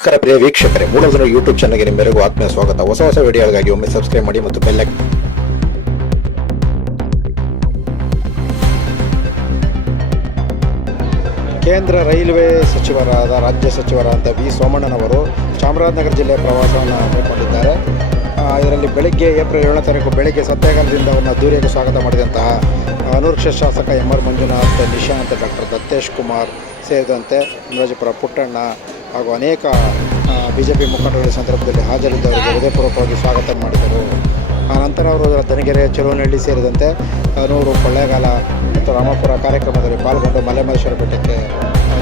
ನಮಸ್ಕಾರ ಪ್ರಿಯ ವೀಕ್ಷಕರೇ, ಮೂಲಧನ ಯೂಟ್ಯೂಬ್ ಚಾನಲ್ಗೆ ನಿಮ್ಮೆಲ್ಲರಿಗೂ ಆತ್ಮೀಯ ಸ್ವಾಗತ. ಹೊಸ ವಿಡಿಯೋಗಳಿಗಾಗಿ ಒಮ್ಮೆ ಸಬ್ಸ್ಕ್ರೈಬ್ ಮಾಡಿ ಮತ್ತು ಬೆಲ್ ಐಕಾನ್. ಕೇಂದ್ರ ರೈಲ್ವೆ ಸಚಿವರಾದ ರಾಜ್ಯ ಸಚಿವರಾದ ವಿ ಸೋಮಣ್ಣನವರು ಚಾಮರಾಜನಗರ ಜಿಲ್ಲೆಯ ಪ್ರವಾಸವನ್ನು ಹಮ್ಮಿಕೊಂಡಿದ್ದಾರೆ. ಇದರಲ್ಲಿ ಬೆಳಗ್ಗೆ ಏಪ್ರಿಲ್ 7ನೇ ತಾರೀಕು ಬೆಳಗ್ಗೆ ಸತ್ಯಾಗ್ರಹದಿಂದ ಅವರನ್ನು ಅದ್ದೂರಿಯಾಗಿ ಸ್ವಾಗತ ಮಾಡಿದಂತಹ ಅನೂರು ಶಾಸಕ M R Manjunath, Nishanth, doctor Dattesh Kumar ಸೇರಿದಂತೆ ರಾಜಪುರ ಪುಟ್ಟಣ್ಣ ಹಾಗೂ ಅನೇಕ ಬಿಜೆಪಿ ಮುಖಂಡರ ಸಂದರ್ಭದಲ್ಲಿ ಹಾಜರಿದ್ದವರಿಗೆ ಹೃದಯಪೂರ್ವಕವಾಗಿ ಸ್ವಾಗತ ಮಾಡಿದರು. ಆನಂತರ ಅವರು ದನಿಗೆರೆ, ಚೆಲುವನಹಳ್ಳಿ ಸೇರಿದಂತೆ ಅನೂರು, ಕೊಳ್ಳೇಗಾಲ ಮತ್ತು ರಾಮಪುರ ಕಾರ್ಯಕ್ರಮದಲ್ಲಿ ಪಾಲ್ಗೊಂಡು ಮಲೆಮಹದೇಶ್ವರ ಬೆಟ್ಟಕ್ಕೆ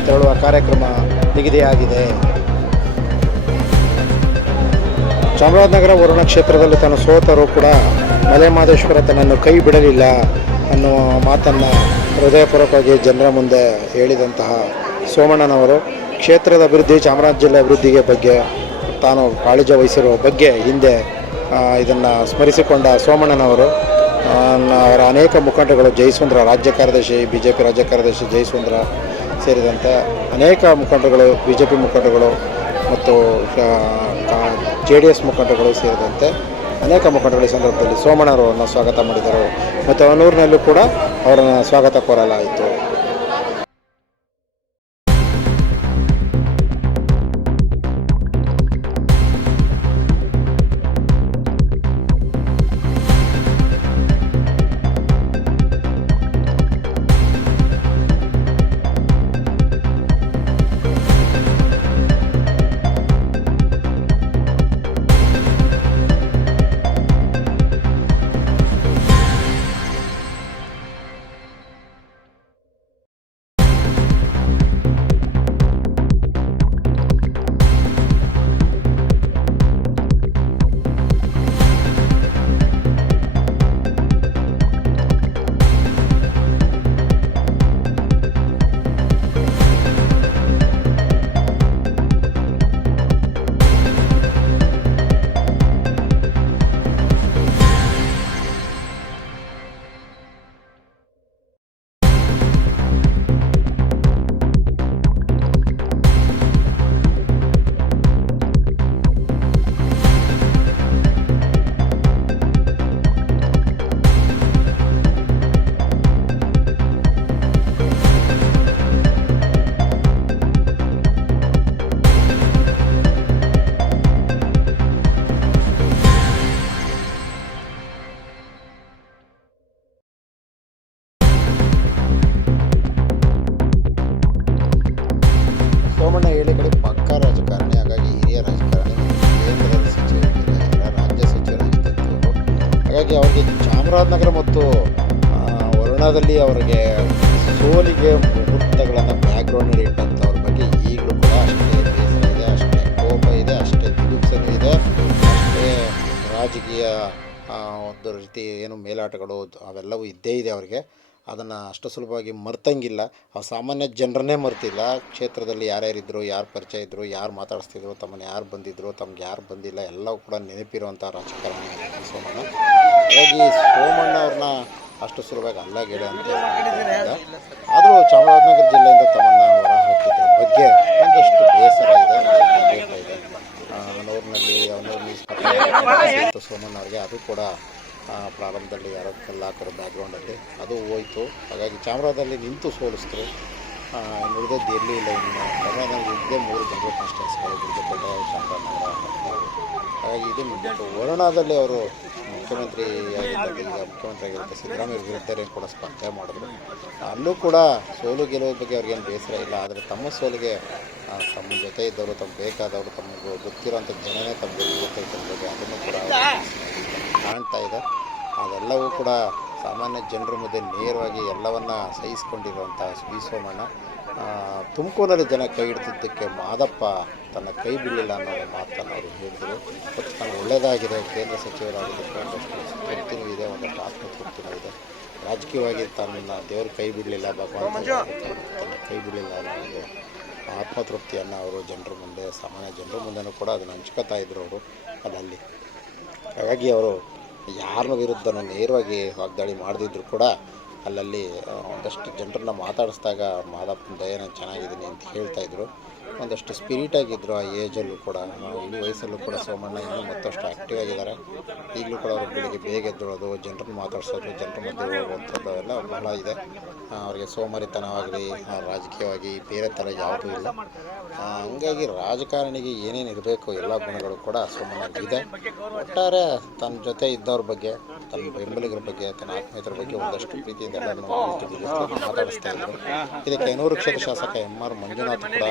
ತೆರಳುವ ಕಾರ್ಯಕ್ರಮ ನಿಗದಿಯಾಗಿದೆ. ಚಾಮರಾಜನಗರ ವರುಣ ಕ್ಷೇತ್ರದಲ್ಲಿ ತಾನು ಸೋತರೂ ಕೂಡ ಮಲೆಮಹದೇಶ್ವರ ತನ್ನನ್ನು ಕೈ ಬಿಡಲಿಲ್ಲ ಅನ್ನುವ ಮಾತನ್ನು ಹೃದಯಪೂರ್ವಕವಾಗಿ ಜನರ ಮುಂದೆ ಹೇಳಿದಂತಹ ಸೋಮಣ್ಣನವರು ಕ್ಷೇತ್ರದ ಅಭಿವೃದ್ಧಿ, ಚಾಮರಾಜ ಜಿಲ್ಲೆ ಅಭಿವೃದ್ಧಿಗೆ ಬಗ್ಗೆ ತಾನು ಕಾಳಜಿ ವಹಿಸಿರುವ ಬಗ್ಗೆ ಹಿಂದೆ ಇದನ್ನು ಸ್ಮರಿಸಿಕೊಂಡ ಸೋಮಣ್ಣನವರು ಅವರ ಅನೇಕ ಮುಖಂಡಗಳು, ಜಯಸುಂದ್ರ ರಾಜ್ಯ ಕಾರ್ಯದರ್ಶಿ, BJP ರಾಜ್ಯ ಕಾರ್ಯದರ್ಶಿ ಜಯಸುಂದ್ರ ಸೇರಿದಂತೆ ಅನೇಕ ಮುಖಂಡಗಳು, BJP ಮುಖಂಡಗಳು ಮತ್ತು JDS ಮುಖಂಡಗಳು ಸೇರಿದಂತೆ ಅನೇಕ ಮುಖಂಡಗಳ ಸಂದರ್ಭದಲ್ಲಿ ಸೋಮಣ್ಣನವರನ್ನು ಸ್ವಾಗತ ಮಾಡಿದರು ಮತ್ತು ಅನೂರಿನಲ್ಲೂ ಕೂಡ ಅವರನ್ನು ಸ್ವಾಗತ ಕೋರಲಾಯಿತು. ಸೋಮಣ್ಣ ಹೇಳಿ ಕಡೆ ಪಕ್ಕಾ ರಾಜಕಾರಣಿ, ಹಾಗಾಗಿ ಹಿರಿಯ ರಾಜಕಾರಣಿ ಮತ್ತು ಕೇಂದ್ರದ ಸಚಿವರಾಗಿದ್ದಾರೆ, ರಾಜ್ಯ ಸಚಿವರಾಗಿದ್ದಂಥವರು. ಹಾಗಾಗಿ ಅವರಿಗೆ ಚಾಮರಾಜನಗರ ಮತ್ತು ವರುಣದಲ್ಲಿ ಅವರಿಗೆ ಸೋಲಿಗೆ ಮುಹೂರ್ತಗಳನ್ನು ಬ್ಯಾಕ್ಗ್ರೌಂಡಲ್ಲಿ ಇಟ್ಟಂಥವ್ರ ಬಗ್ಗೆ ಈಗಲೂ ಕೂಡ ಅಷ್ಟೇ ಬೇಸರ ಇದೆ, ಅಷ್ಟೇ ಕೋಪ ಇದೆ, ಅಷ್ಟೇ ದುಡುಕ್ಸನೂ ಇದೆ, ಅಷ್ಟೇ ರಾಜಕೀಯ ಒಂದು ರೀತಿ ಏನು ಮೇಲಾಟಗಳು ಅವೆಲ್ಲವೂ ಇದ್ದೇ ಇದೆ ಅವರಿಗೆ. ಅದನ್ನು ಅಷ್ಟು ಸುಲಭವಾಗಿ ಮರ್ತಂಗಿಲ್ಲ. ಆ ಸಾಮಾನ್ಯ ಜನರನ್ನೇ ಮರ್ತಿಲ್ಲ. ಕ್ಷೇತ್ರದಲ್ಲಿ ಯಾರ್ಯಾರಿದ್ದರು, ಯಾರು ಪರಿಚಯ ಇದ್ದರು, ಯಾರು ಮಾತಾಡಿಸ್ತಿದ್ರು, ತಮ್ಮನ್ನು ಯಾರು ಬಂದಿದ್ದರು, ತಮ್ಗೆ ಯಾರು ಬಂದಿಲ್ಲ, ಎಲ್ಲವೂ ಕೂಡ ನೆನಪಿರುವಂಥ ರಾಜಕಾರಣಿ ಸೋಮಣ್ಣ. ಹಾಗಾಗಿ ಸೋಮಣ್ಣ ಅವ್ರನ್ನ ಅಷ್ಟು ಸುಲಭವಾಗಿ ಅಲ್ಲಾಗೇಳೆ ಅಂತ ಆದರೂ ಚಾಮರಾಜನಗರ ಜಿಲ್ಲೆಯಿಂದ ತಮ್ಮನ್ನು ಹೊರ ಹಾಕಿದ್ರ ಬಗ್ಗೆ ಒಂದಷ್ಟು ಬೇಸರ ಇದೆ, ಇದೆ. ಅನೂರಿನಲ್ಲಿ ಸೋಮಣ್ಣ ಅವ್ರಿಗೆ ಅದು ಕೂಡ ಪ್ರಾರಂಭದಲ್ಲಿ ಯಾರೋ ಕಲ್ಲಾಕರು ಬ್ಯಾಕ್ಗ್ರೌಂಡಲ್ಲಿ ಅದು ಹೋಯಿತು. ಹಾಗಾಗಿ ಚಾಮರಾಜದಲ್ಲಿ ನಿಂತು ಸೋಲಿಸಿದ್ರು. ಉಳಿದದ್ದು ಎಲ್ಲಿ ಇಲ್ಲ. ಇನ್ನು ಕರ್ನಾಟಕದಲ್ಲಿ ಇದ್ದೇ 3 ಜನರಲ್ ಕಾನ್ಸ್ಟಿಟ್ಯೂನ್ಸಿಗಳು, ಗುರುದೇಪೇಟೆ, ಚಾಮರಾಜನಗರ. ಹಾಗಾಗಿ ಇದು ನಿಂತು ವರುಣಾದಲ್ಲಿ ಅವರು ಮುಖ್ಯಮಂತ್ರಿಯಾಗಿದ್ದಾಗ, ಈಗ ಮುಖ್ಯಮಂತ್ರಿ ಸಿದ್ದರಾಮಯ್ಯ ವಿರುದ್ಧರೇ ಕೂಡ ಸ್ಪರ್ಧೆ ಮಾಡಿದ್ರು. ಅಲ್ಲೂ ಕೂಡ ಸೋಲು ಗೆಲುವ ಬಗ್ಗೆ ಅವ್ರಿಗೇನು ಬೇಸರ ಇಲ್ಲ. ಆದರೆ ತಮ್ಮ ಸೋಲಿಗೆ ತಮ್ಮ ಜೊತೆ ಇದ್ದವರು, ತಮ್ಗೆ ಬೇಕಾದವರು, ತಮಗೆ ಗೊತ್ತಿರೋಂಥ ಜನನೇ ತಮಗೆ ಗೊತ್ತೈತೆ ಬಗ್ಗೆ ಅದನ್ನು ಕೂಡ ಕಾಣ್ತಾ ಇದೆ. ಅದೆಲ್ಲವೂ ಕೂಡ ಸಾಮಾನ್ಯ ಜನರ ಮುಂದೆ ನೇರವಾಗಿ ಎಲ್ಲವನ್ನ ಸಹಿಸ್ಕೊಂಡಿರುವಂಥ ವಿ ಸೋಮಣ್ಣ ತುಮಕೂರಲ್ಲಿ ಜನ ಕೈ ಹಿಡಿದಿದ್ದಕ್ಕೆ ಮಾದಪ್ಪ ತನ್ನ ಕೈ ಬಿಡಲಿಲ್ಲ ಅನ್ನೋ ಮಾತನ್ನು ಅವರು ಹೇಳಿದರು. ಮತ್ತು ತನಗೆ ಒಳ್ಳೆಯದಾಗಿದೆ, ಕೇಂದ್ರ ಸಚಿವರಾಗಿದ್ದಕ್ಕೆ ಒಂದಷ್ಟು ತೃಪ್ತಿನೂ ಇದೆ, ಒಂದಷ್ಟು ಆತ್ಮತೃಪ್ತಿನೂ ಇದೆ. ರಾಜಕೀಯವಾಗಿ ತನ್ನ ದೇವರು ಕೈ ಬಿಡಲಿಲ್ಲ, ಭಗವಂತ ತನ್ನ ಕೈ ಬಿಡಲಿಲ್ಲ ಅನ್ನೋ ಆತ್ಮತೃಪ್ತಿಯನ್ನು ಅವರು ಜನರ ಮುಂದೆ, ಸಾಮಾನ್ಯ ಜನರ ಮುಂದೆನೂ ಕೂಡ ಅದನ್ನು ಹಂಚ್ಕೋತಾ ಇದ್ದರು ಅವರು ಅಲ್ಲಲ್ಲಿ. ಹಾಗಾಗಿ ಅವರು ಯಾರನ್ನ ವಿರುದ್ಧನೂ ನೇರವಾಗಿ ವಾಗ್ದಾಳಿ ಮಾಡದಿದ್ರು ಕೂಡ ಅಲ್ಲಲ್ಲಿ ಒಂದಷ್ಟು ಜನರನ್ನ ಮಾತಾಡಿಸಿದಾಗ ಮಾದಪ್ಪನ ದಯನ ಚೆನ್ನಾಗಿದ್ದೀನಿ ಅಂತ ಹೇಳ್ತಾಯಿದ್ರು. ಒಂದಷ್ಟು ಸ್ಪಿರಿಟಾಗಿದ್ದರು ಆ ಏಜಲ್ಲೂ ಕೂಡ. ಈ ವಯಸ್ಸಲ್ಲೂ ಕೂಡ ಸೋಮಣ್ಣ ಇನ್ನೂ ಮತ್ತಷ್ಟು ಆ್ಯಕ್ಟಿವ್ ಆಗಿದ್ದಾರೆ. ಈಗಲೂ ಕೂಡ ಅವರು ಬೆಳಿಗ್ಗೆ ಬೇಗ ಎದ್ದೇಳೋದು, ಜನರನ್ನು ಮಾತಾಡ್ಸೋದು, ಜನರ ಮಧ್ಯೆ ಹೋಗುವಂಥದ್ದು ಎಲ್ಲ ಬಹಳ ಇದೆ. ಅವರಿಗೆ ಸೋಮಾರಿತನವಾಗಲಿ ರಾಜಕೀಯವಾಗಿ ಬೇರೆ ಥರ ಯಾವುದೂ ಇಲ್ಲ. ಹಂಗಾಗಿ ರಾಜಕಾರಣಿಗೆ ಏನೇನು ಇರಬೇಕು ಎಲ್ಲ ಗುಣಗಳು ಕೂಡ ಸೋಮಣ್ಣಗಿದೆ. ಒಟ್ಟಾರೆ ತನ್ನ ಜೊತೆ ಇದ್ದವ್ರ ಬಗ್ಗೆ, ತನ್ನ ಬೆಂಬಲಿಗರ ಬಗ್ಗೆ, ತನ್ನ ಆತ್ಮೀಯತರ ಬಗ್ಗೆ ಒಂದಷ್ಟು ಪ್ರೀತಿಯಿಂದ ಎಲ್ಲರನ್ನು ಮಾತಾಡಿಸ್ತಾ ಇದ್ದರು. ಇದಕ್ಕೆ ಐನೂರು ಕ್ಷೇತ್ರ ಶಾಸಕ MR ಮಂಜುನಾಥ್ ಕೂಡ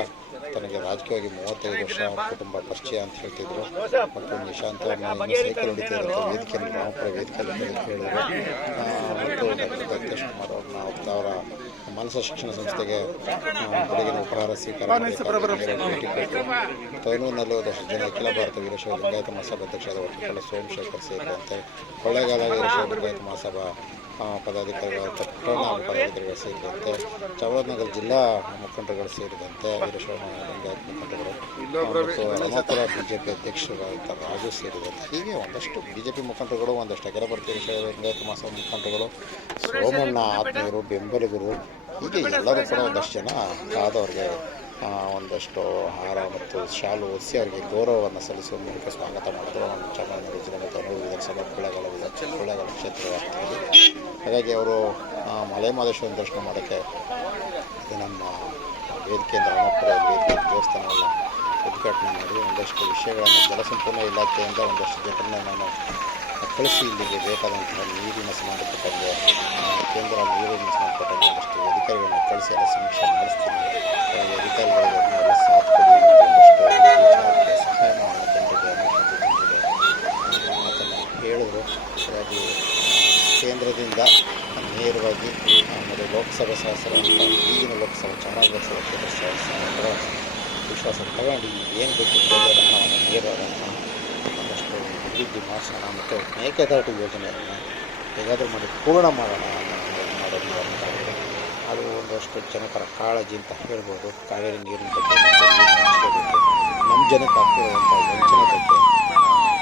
ತನಗೆ ರಾಜಕೀಯವಾಗಿ 35 ವರ್ಷ ಕುಟುಂಬ ಪರಿಚಯ ಅಂತ ಹೇಳ್ತಿದ್ರು. ಮತ್ತು ನಿಶಾಂತ್ ಇನ್ನೂ ಸೈಕಲ್ ಹೊಡಿತಿದ್ರು ವೇದಿಕೆಯಲ್ಲಿ, ರಾಮಪುರ ವೇದಿಕೆಯಲ್ಲಿ ಹೇಳಿದರು. ಮತ್ತು ವೆಂಕಟೇಶ್ ಕುಮಾರ್ ಅವ್ರನ್ನ ಅವರ ಮಾನಸ ಶಿಕ್ಷಣ ಸಂಸ್ಥೆಗೆ ಬೆಳಗಿನ ಉಪಹಾರ ಸ್ವೀಕಾರ ಭೇಟಿ ಕೊಟ್ಟರು. ತೈನೂರಿನಲ್ಲಿ ಒಂದಷ್ಟು ಜನ ಅಖಿಲ ಭಾರತ ವೀರಶೈವ ಲಿಂಗಾಯತ ಮಹಾಸಭಾ ಅಧ್ಯಕ್ಷರಾದ ಒಕ್ಕಲ ಸೋಮಶೇಖರ್ ಸೇರಿದಂತೆ ಕೊಳ್ಳೇಗಾಲ ವೀರಶೈವ ಲಿಂಗಾಯತ ಮಹಾಸಭಾ ಪದಾಧಿಕಾರಿಗಳಾದ ಪದಾಧಿಕಾರಿಗಳು ಸೇರಿದಂತೆ ಚಾಮರಾಜನಗರ ಜಿಲ್ಲಾ ಮುಖಂಡರುಗಳು ಸೇರಿದಂತೆ ವೀರಶೈವ ಲಿಂಗಾಯತ ಮುಖಂಡರುಗಳು ಮತ್ತು ರಾಮಪುರ BJP ಅಧ್ಯಕ್ಷರಾದ ರಾಜು ಸೇರಿದಂತೆ ಹೀಗೆ ಒಂದಷ್ಟು BJP ಮುಖಂಡರುಗಳು, ಒಂದಷ್ಟು ಅಖಿಲ ಭಾರತ ವೀರಶೈವ ಲಿಂಗಾಯತ ಮಹಾಸಭಾ ಮುಖಂಡರುಗಳು, ಸೋಮಣ್ಣ ಆತ್ಮೀಯರು, ಬೆಂಬಲಿಗರು, ಹೀಗೆ ಎಲ್ಲರೂ ಕೂಡ ಒಂದಷ್ಟು ಜನ ಆದವ್ರಿಗೆ ಒಂದಷ್ಟು ಹಾರ ಮತ್ತು ಶಾಲು ಹೊದಿಸಿ ಅವರಿಗೆ ಗೌರವವನ್ನು ಸಲ್ಲಿಸುವ ಮೂಲಕ ಸ್ವಾಗತ ಮಾಡಿದ್ರು. ಚಾಮರಾಜನಗರ ಜಿಲ್ಲೆ ಮತ್ತು ಅನೂರು ವಿಧಾನಸಭಾ ಕೊಳ್ಳೇಗಾಲ ಕ್ಷೇತ್ರ ವ್ಯಾಪ್ತಿಯಲ್ಲಿ. ಹಾಗಾಗಿ ಅವರು ಮಲೆ ಮಹದೇಶ್ವರನ ದರ್ಶನ ಮಾಡೋಕ್ಕೆ ಇದು ನಮ್ಮ ವೇದಿಕೆಯಿಂದ ರಾಮಪುರ ವೇದಿಕೆ ದೇವಸ್ಥಾನವನ್ನು ಉದ್ಘಾಟನೆ ಮಾಡಿ ಒಂದಷ್ಟು ವಿಷಯಗಳನ್ನು ಜಲಸಂಪನ್ಮೂಲ ಇಲಾಖೆಯಿಂದ ಒಂದಷ್ಟು ಜನರನ್ನ ನಾನು ಕಳಿಸಿ ಇಲ್ಲಿಗೆ ಬೇಕಾದಂತಹ ನೀರಿನ ಸಂಬಂಧಪಟ್ಟಂಗೆ ಕೇಂದ್ರ ನೀರಿನ ಸಂಬಂಧಪಟ್ಟಂಗೆ ಒಂದಷ್ಟು ಅಧಿಕಾರಿಗಳನ್ನ ಕಳಿಸಿ ಎಲ್ಲ ಸಮೀಕ್ಷೆ ಮಾಡಿಸ್ತೀನಿ. ಅಧಿಕಾರಿಗಳಿಗೆ ಎಲ್ಲ ಸಾಥ್ ಕೊಡಿ ಮತ್ತು ಒಂದಷ್ಟು ವಿಚಾರಕ್ಕೆ ಸಹಾಯ ಮಾಡೋಣ ಜನರಿಗೆ ಮಾತನ್ನು ಹೇಳಿದ್ರು. ಹಾಗಾಗಿ ಕೇಂದ್ರದಿಂದ ನೇರವಾಗಿ ಆಮೇಲೆ ಲೋಕಸಭೆ ಸದಸ್ಯರ ಈಗಿನ ಲೋಕಸಭೆ ಚಾಮರಾಜನಗರ ಕ್ಷೇತ್ರ ಸದಸ್ಯರ ವಿಶ್ವಾಸ ತಗೊಂಡು ಏನು ಬೇಕಿತ್ತು ನೇರವಾದಂತಹ ಒಂದಷ್ಟು ಅಭಿವೃದ್ಧಿ ಮಾಡಿಸೋಣ ಮತ್ತು ಮೇಕೆದಾಟು ಯೋಜನೆಯನ್ನು ಹೇಗಾದರೂ ಮಾಡಿ ಪೂರ್ಣ ಮಾಡೋಣ ಮಾಡೋದು ಅದು ಒಂದಷ್ಟು ಜನಪರ ಕಾಳಜಿ ಅಂತ ಹೇಳ್ಬೋದು. ಕಾವೇರಿ ನೀರಿನ ಬಗ್ಗೆ ನಮ್ಮ ಜನಕ್ಕೆ ಆಗ್ತಿರುವಂಥ ವಂಚನೆ ಬಗ್ಗೆ,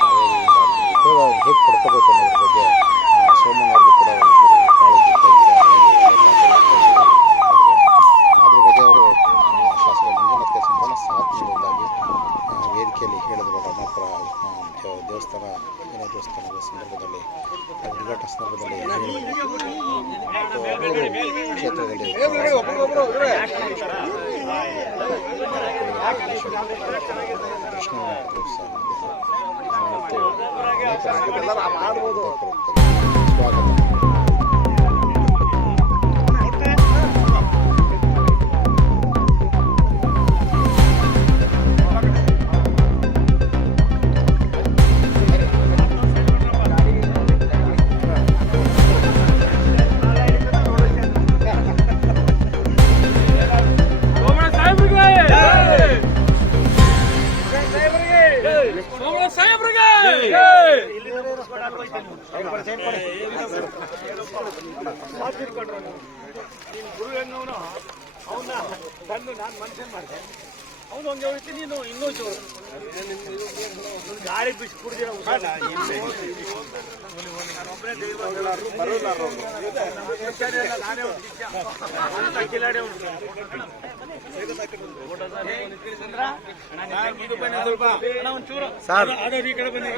ಕಾವೇರಿಯಿಂದ ಉಪಯೋಗ ಹೇಗೆ ಪಡ್ಕೋಬೇಕು ಅನ್ನೋದ್ರ ಬಗ್ಗೆ ಸೋಮಣ್ಣವ್ರಿಗೆ ಕೂಡ ಒಂಚೂರು ಕಾಳಜಿ ಇದ್ದಂಗಿದೆ. ಅದ್ರ ಬಗ್ಗೆ ಅವರು ಶಾಸಕ ಮಂಜುನಾಥ್ಗೆ ಸಂಪೂರ್ಣ ಸಾಥ್ ನೀಡುವುದಾಗಿ ವೇದಿಕೆಯಲ್ಲಿ ಹೇಳಿದರು. ರಾಮಪುರ ದೇವಸ್ಥಾನ ಆಂಜನೇಯ ದೇವಸ್ಥಾನದ ಸಂದರ್ಭದಲ್ಲಿ ಉದ್ಘಾಟನಾ ಸಂದರ್ಭದಲ್ಲಿ ಕ್ಷೇತ್ರದಲ್ಲಿ ದರ್ಶನ ಮತ್ತು ಸ್ವಾಗತ. ಅವನ್ನ ತಂದು ನಾನು ಮನುಷ್ಯನ್ ಮಾಡಿದೆ. ಅವನು ಹಂಗೆ ಹೊಡಿತಿ, ನೀನು ಇನ್ನೂ ಜೋರು ಗಾಳಿ ಬಿಸಿ ಕುಡಿದಿರೋ ಕಿಲಾಡಿ ಒಂಚೂರು ಆಡೋರು ಈ ಕಡೆ ಬನ್ನಿ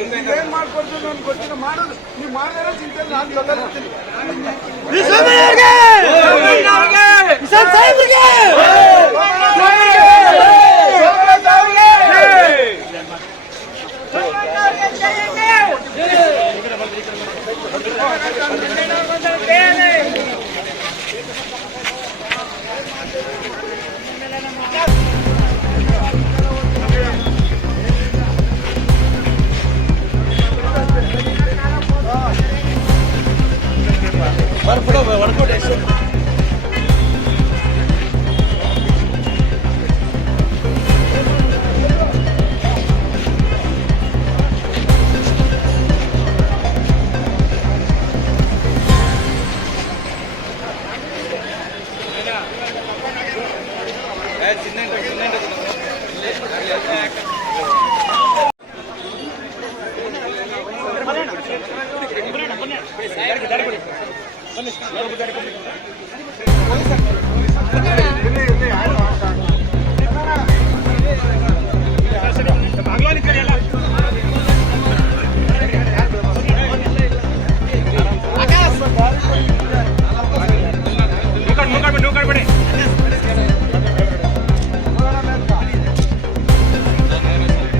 ಇನ್ನು ಏನ್ ಮಾಡ್ಕೊಡ್ತೀನಿ ನನ್ಗೆ ಗೊತ್ತಿಲ್ಲ. ಮಾಡೋದು ನೀವು ಮಾಡಿದ್ರೆ ಚಿಂತೆ ನಾನು ಜೊತೆ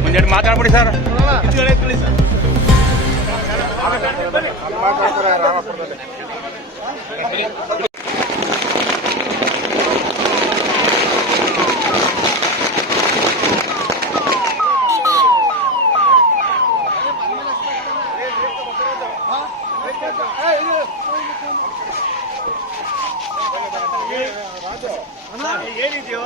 ಮುಂದೆರಡು ಮಾತಾಡ್ಬಿಡಿ ಸರ್. ಏನಿದೆಯೋ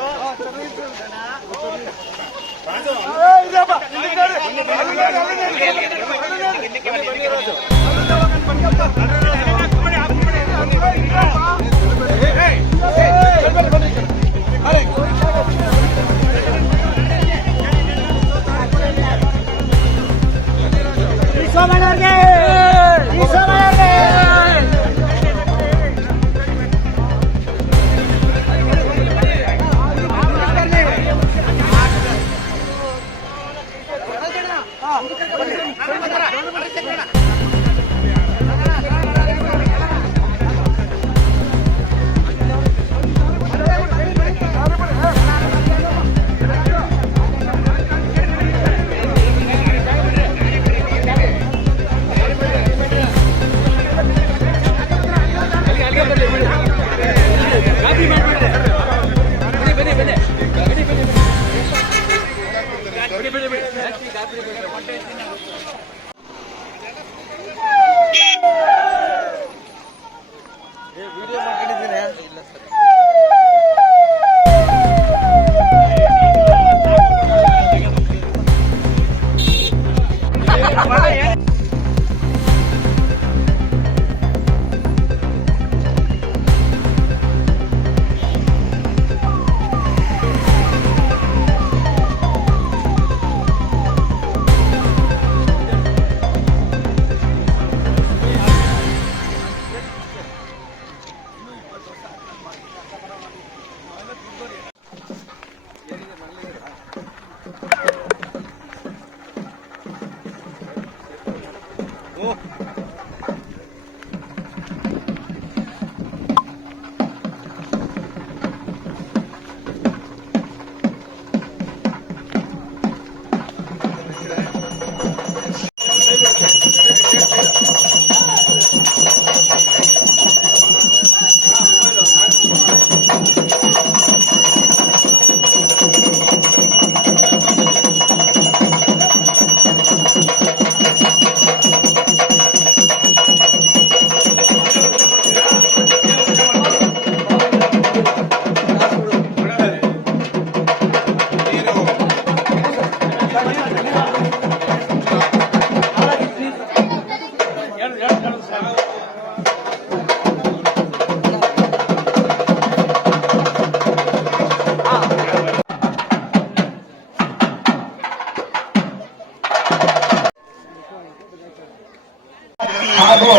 ಹಾಗೂ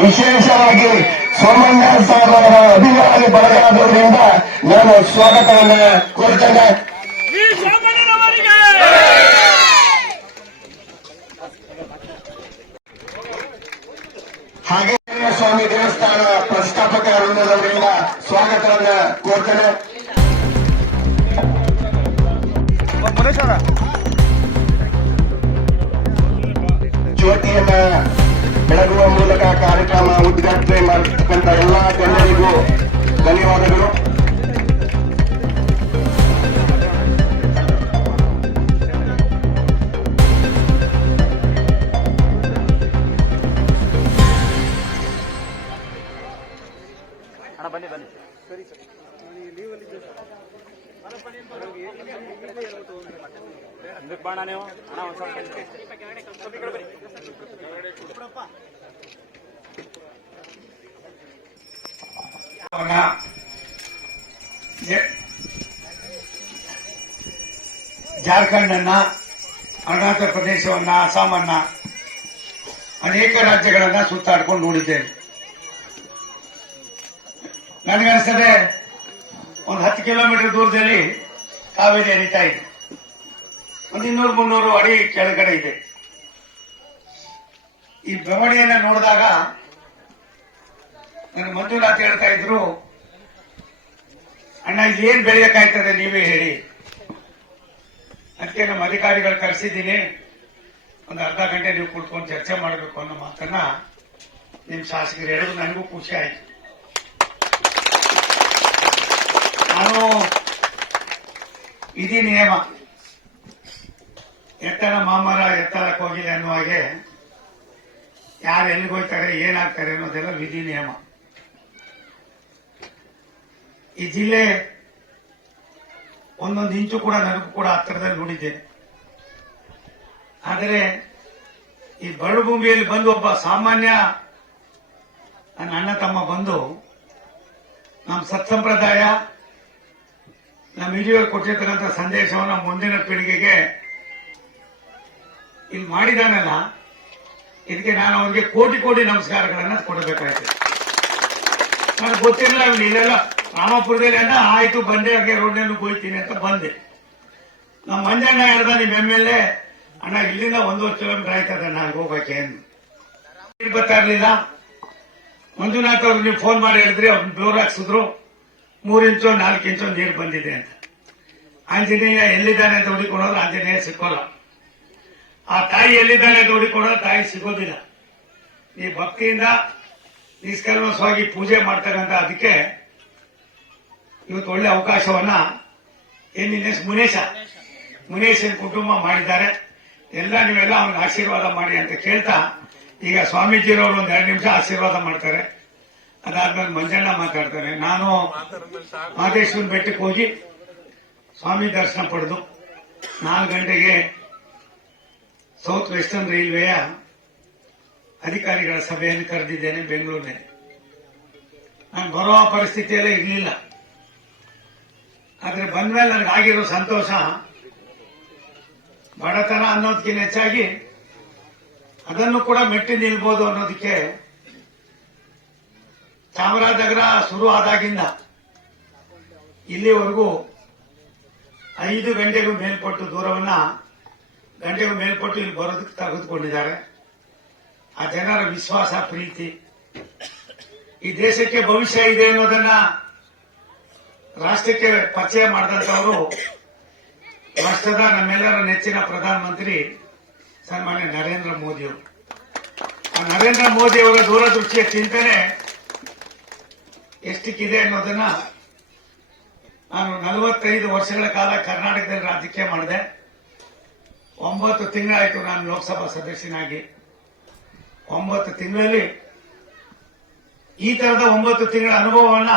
ವಿಶೇಷವಾಗಿ ಸೋಮಣ್ಣ ಸಾಹೇಬ್ ಅವರ ಅಭಿಮಾನಿ ಬಳಗದಿಂದ ನಾನು ಸ್ವಾಗತವನ್ನು ಕೋರ್ತೇನೆ. ಹಾಗೆ ಸ್ವಾಮಿ ದೇವಸ್ಥಾನ ಪ್ರತಿಷ್ಠಾಪಕ ವೃಂದದವರಿಂದ ಸ್ವಾಗತವನ್ನು ಕೋರ್ತೇನೆ. ಜ್ಯೋತಿಯನ್ನ ಬೆಳಗುವ ಮೂಲಕ ಕಾರ್ಯಕ್ರಮ ಉದ್ಘಾಟನೆ ಮಾಡತಕ್ಕಂಥ ಎಲ್ಲಾ ಗಣ್ಯರಿಗೂ ಧನ್ಯವಾದಗಳು. ಬನ್ನಿ ಬನ್ನಿ ಸರಿ ಸರ್ ಹಿಂದಕ್ಕೆ ಬಾಣ ನೀವು ಅಣ್ಣ ಒಂದು ಸ್ವಲ್ಪ ಬನ್ನಿ. ಜಾರ್ಖಂಡ್ ಅನ್ನ, ಅರುಣಾಚಲ ಪ್ರದೇಶವನ್ನ, ಅಸ್ಸಾಮನ್ನ, ಅನೇಕ ರಾಜ್ಯಗಳನ್ನ ಸುತ್ತಾಡ್ಕೊಂಡು ನೋಡಿದ್ದೇನೆ. ನನಗನ್ಸ್ತದೆ ಒಂದು 10 ಕಿಲೋಮೀಟರ್ ದೂರದಲ್ಲಿ ಕಾವೇರಿ ಹರಿತಾ ಇದೆ. ಒಂದು 200-300 ಅಡಿ ಕೆಳಗಡೆ ಇದೆ. ಈ ಬೆಳವಣಿಗೆಯನ್ನ ನೋಡಿದಾಗ ನನ್ನ ಮಂಜುನಾಥ್ ಹೇಳ್ತಾ ಇದ್ರು, ಅಣ್ಣ ಏನ್ ಬೆಳೆಯಕ್ಕಾಯ್ತದೆ ನೀವೇ ಹೇಳಿ. ಅದಕ್ಕೆ ನಮ್ಮ ಅಧಿಕಾರಿಗಳು ಕರೆಸಿದ್ದೀನಿ, ಒಂದು ಅರ್ಧ ಗಂಟೆ ನೀವು ಕುತ್ಕೊಂಡು ಚರ್ಚೆ ಮಾಡಬೇಕು ಅನ್ನೋ ಮಾತನ್ನ ನಿಮ್ ಶಾಸಕರು ಹೇಳಿದ್ರು. ನನಗೂ ಖುಷಿ ಆಯ್ತು. ನಾನು ವಿಧಿ ನಿಯಮ ಎತ್ತರ ಮಾಮರ ಎತ್ತರಕ್ಕೆ ಹೋಗಿದೆ ಅನ್ನುವ ಹಾಗೆ ಯಾರು ಎಲ್ಲಿಗೋಯ್ತಾರೆ ಏನಾಗ್ತಾರೆ ಅನ್ನೋದೆಲ್ಲ ವಿಧಿ ನಿಯಮ. ಈ ಜಿಲ್ಲೆ ಒಂದೊಂದು ಇಂಚು ಕೂಡ ನನಗೂ ಕೂಡ ಹತ್ತಿರದಲ್ಲಿ ನೋಡಿದ್ದೇನೆ. ಆದರೆ ಈ ಬರಡು ಭೂಮಿಯಲ್ಲಿ ಬಂದು ಒಬ್ಬ ಸಾಮಾನ್ಯ ನನ್ನ ಅಣ್ಣ ತಮ್ಮ ಬಂದು ನಮ್ಮ ಸತ್ಸಂಪ್ರದಾಯ, ನಮ್ಮ ಹಿರಿಯರು ಕೊಟ್ಟಿರ್ತಕ್ಕಂಥ ಸಂದೇಶವನ್ನು ಮುಂದಿನ ಪೀಳಿಗೆಗೆ ಇಲ್ಲಿ ಮಾಡಿದಾನಲ್ಲ, ಇದಕ್ಕೆ ನಾನು ಅವರಿಗೆ ಕೋಟಿ ಕೋಟಿ ನಮಸ್ಕಾರಗಳನ್ನ ಕೊಡಬೇಕಾಯ್ತು. ನನಗೆ ಗೊತ್ತಿರಲಿಲ್ಲ ಅವನು ಇಲ್ಲೆಲ್ಲ ರಾಮಪುರದಲ್ಲಿ ಅಣ್ಣ ಆಯ್ತು ಬಂದೆ, ಹಾಗೆ ರೋಡ್ನಲ್ಲಿ ಹೋಯ್ತೀನಿ ಅಂತ ಬಂದೆ. ನಮ್ಮ ಮಂಜಣ್ಣ ಹೇಳ್ದ, ನಿಮ್ MLA ಅಣ್ಣ ಇಲ್ಲಿಂದ 1.5 ಕಿಲೋಮೀಟರ್ ಆಯ್ತದ ನಾನು ಹೋಗಕ್ಕೆ ಬರ್ತಾ ಇರ್ಲಿಲ್ಲ. ಮಂಜುನಾಥ್ ಅವ್ರು ನೀವು ಫೋನ್ ಮಾಡಿ ಹೇಳಿದ್ರಿ, ಅವ್ರನ್ನ ಬೋರ್ ಹಾಕ್ಸಿದ್ರು, 3 ಇಂಚು 4 ಇಂಚು ನೀರು ಬಂದಿದೆ ಅಂತ. ಆಂಜನೇಯ ಎಲ್ಲಿದ್ದಾನೆ ಅಂತ ಹುಡುಕೊಂಡ್ರೆ ಆಂಜನೇಯ ಸಿಕ್ಕೋಲ್ಲ. ಆ ತಾಯಿ ಎಲ್ಲಿದ್ದಾನೆ ಅಂತ ಹುಡುಕೊಂಡ್ರೆ ತಾಯಿ ಸಿಗೋದಿಲ್ಲ. ಈ ಭಕ್ತಿಯಿಂದ ನಿಷ್ಕಲ್ಮಶವಾಗಿ ಪೂಜೆ ಮಾಡ್ತಕ್ಕಂಥ ಅದಕ್ಕೆ ಇವತ್ತು ಒಳ್ಳೆ ಅವಕಾಶವನ್ನ ಮುನೇಶನ್ ಕುಟುಂಬ ಮಾಡಿದ್ದಾರೆ. ನೀವೆಲ್ಲ ಅವನಿಗೆ ಆಶೀರ್ವಾದ ಮಾಡಿ ಅಂತ ಕೇಳ್ತಾ, ಈಗ ಸ್ವಾಮೀಜಿರವರು ಒಂದು 2 ನಿಮಿಷ ಆಶೀರ್ವಾದ ಮಾಡ್ತಾರೆ. ಅದಾದ್ಮೇಲೆ ಮಂಜಣ್ಣ ಮಾತಾಡ್ತಾರೆ. ನಾನು ಮಹದೇಶ್ವರನ ಬೆಟ್ಟಕ್ಕೆ ಹೋಗಿ ಸ್ವಾಮಿ ದರ್ಶನ ಪಡೆದು 4 ಗಂಟೆಗೆ ಸೌತ್ ವೆಸ್ಟರ್ನ್ ರೈಲ್ವೆಯ ಅಧಿಕಾರಿಗಳ ಸಭೆಯನ್ನು ಕರೆದಿದ್ದೇನೆ ಬೆಂಗಳೂರಿನಲ್ಲಿ. ನಾನು ಬರುವ ಪರಿಸ್ಥಿತಿಯಲ್ಲೇ ಇರಲಿಲ್ಲ. ಆದ್ರೆ ಬಂದ್ಮೇಲೆ ನನಗಾಗಿರೋ ಸಂತೋಷ ಬಡತನ ಅನ್ನೋದಕ್ಕಿಂತ ಹೆಚ್ಚಾಗಿ ಅದನ್ನು ಕೂಡ ಮೆಟ್ಟಿ ನಿಲ್ಬೋದು ಅನ್ನೋದಕ್ಕೆ ಚಾಮರಾಜನಗರ ಶುರು ಆದಾಗಿಂದ ಇಲ್ಲಿವರೆಗೂ 5 ಗಂಟೆಗೂ ಮೇಲ್ಪಟ್ಟು ದೂರವನ್ನ ಗಂಟೆಗೂ ಮೇಲ್ಪಟ್ಟು ಇಲ್ಲಿ ಬರೋದಕ್ಕೆ ತೆಗೆದುಕೊಂಡಿದ್ದಾರೆ. ಆ ಜನರ ವಿಶ್ವಾಸ, ಪ್ರೀತಿ, ಈ ದೇಶಕ್ಕೆ ಭವಿಷ್ಯ ಇದೆ ಅನ್ನೋದನ್ನ ರಾಷ್ಟ್ರಕ್ಕೆ ಪರಿಚಯ ಮಾಡಿದಂತವರು ರಾಷ್ಟ್ರದ ನಮ್ಮೆಲ್ಲರ ನೆಚ್ಚಿನ ಪ್ರಧಾನಮಂತ್ರಿ ಸನ್ಮಾನ್ಯ ನರೇಂದ್ರ ಮೋದಿಯವರು. ಆ ನರೇಂದ್ರ ಮೋದಿಯವರ ದೂರದೃಷ್ಟಿಯ ಚಿಂತನೆ ಎಷ್ಟಕ್ಕಿದೆ ಅನ್ನೋದನ್ನ ನಾನು 45 ವರ್ಷಗಳ ಕಾಲ ಕರ್ನಾಟಕದಲ್ಲಿ ರಾಜಕೀಯ ಮಾಡಿದೆ. 9 ತಿಂಗಳಾಯಿತು ನಾನು ಲೋಕಸಭಾ ಸದಸ್ಯನಾಗಿ. 9 ತಿಂಗಳಲ್ಲಿ ಈ ತರದ 9 ತಿಂಗಳ ಅನುಭವವನ್ನ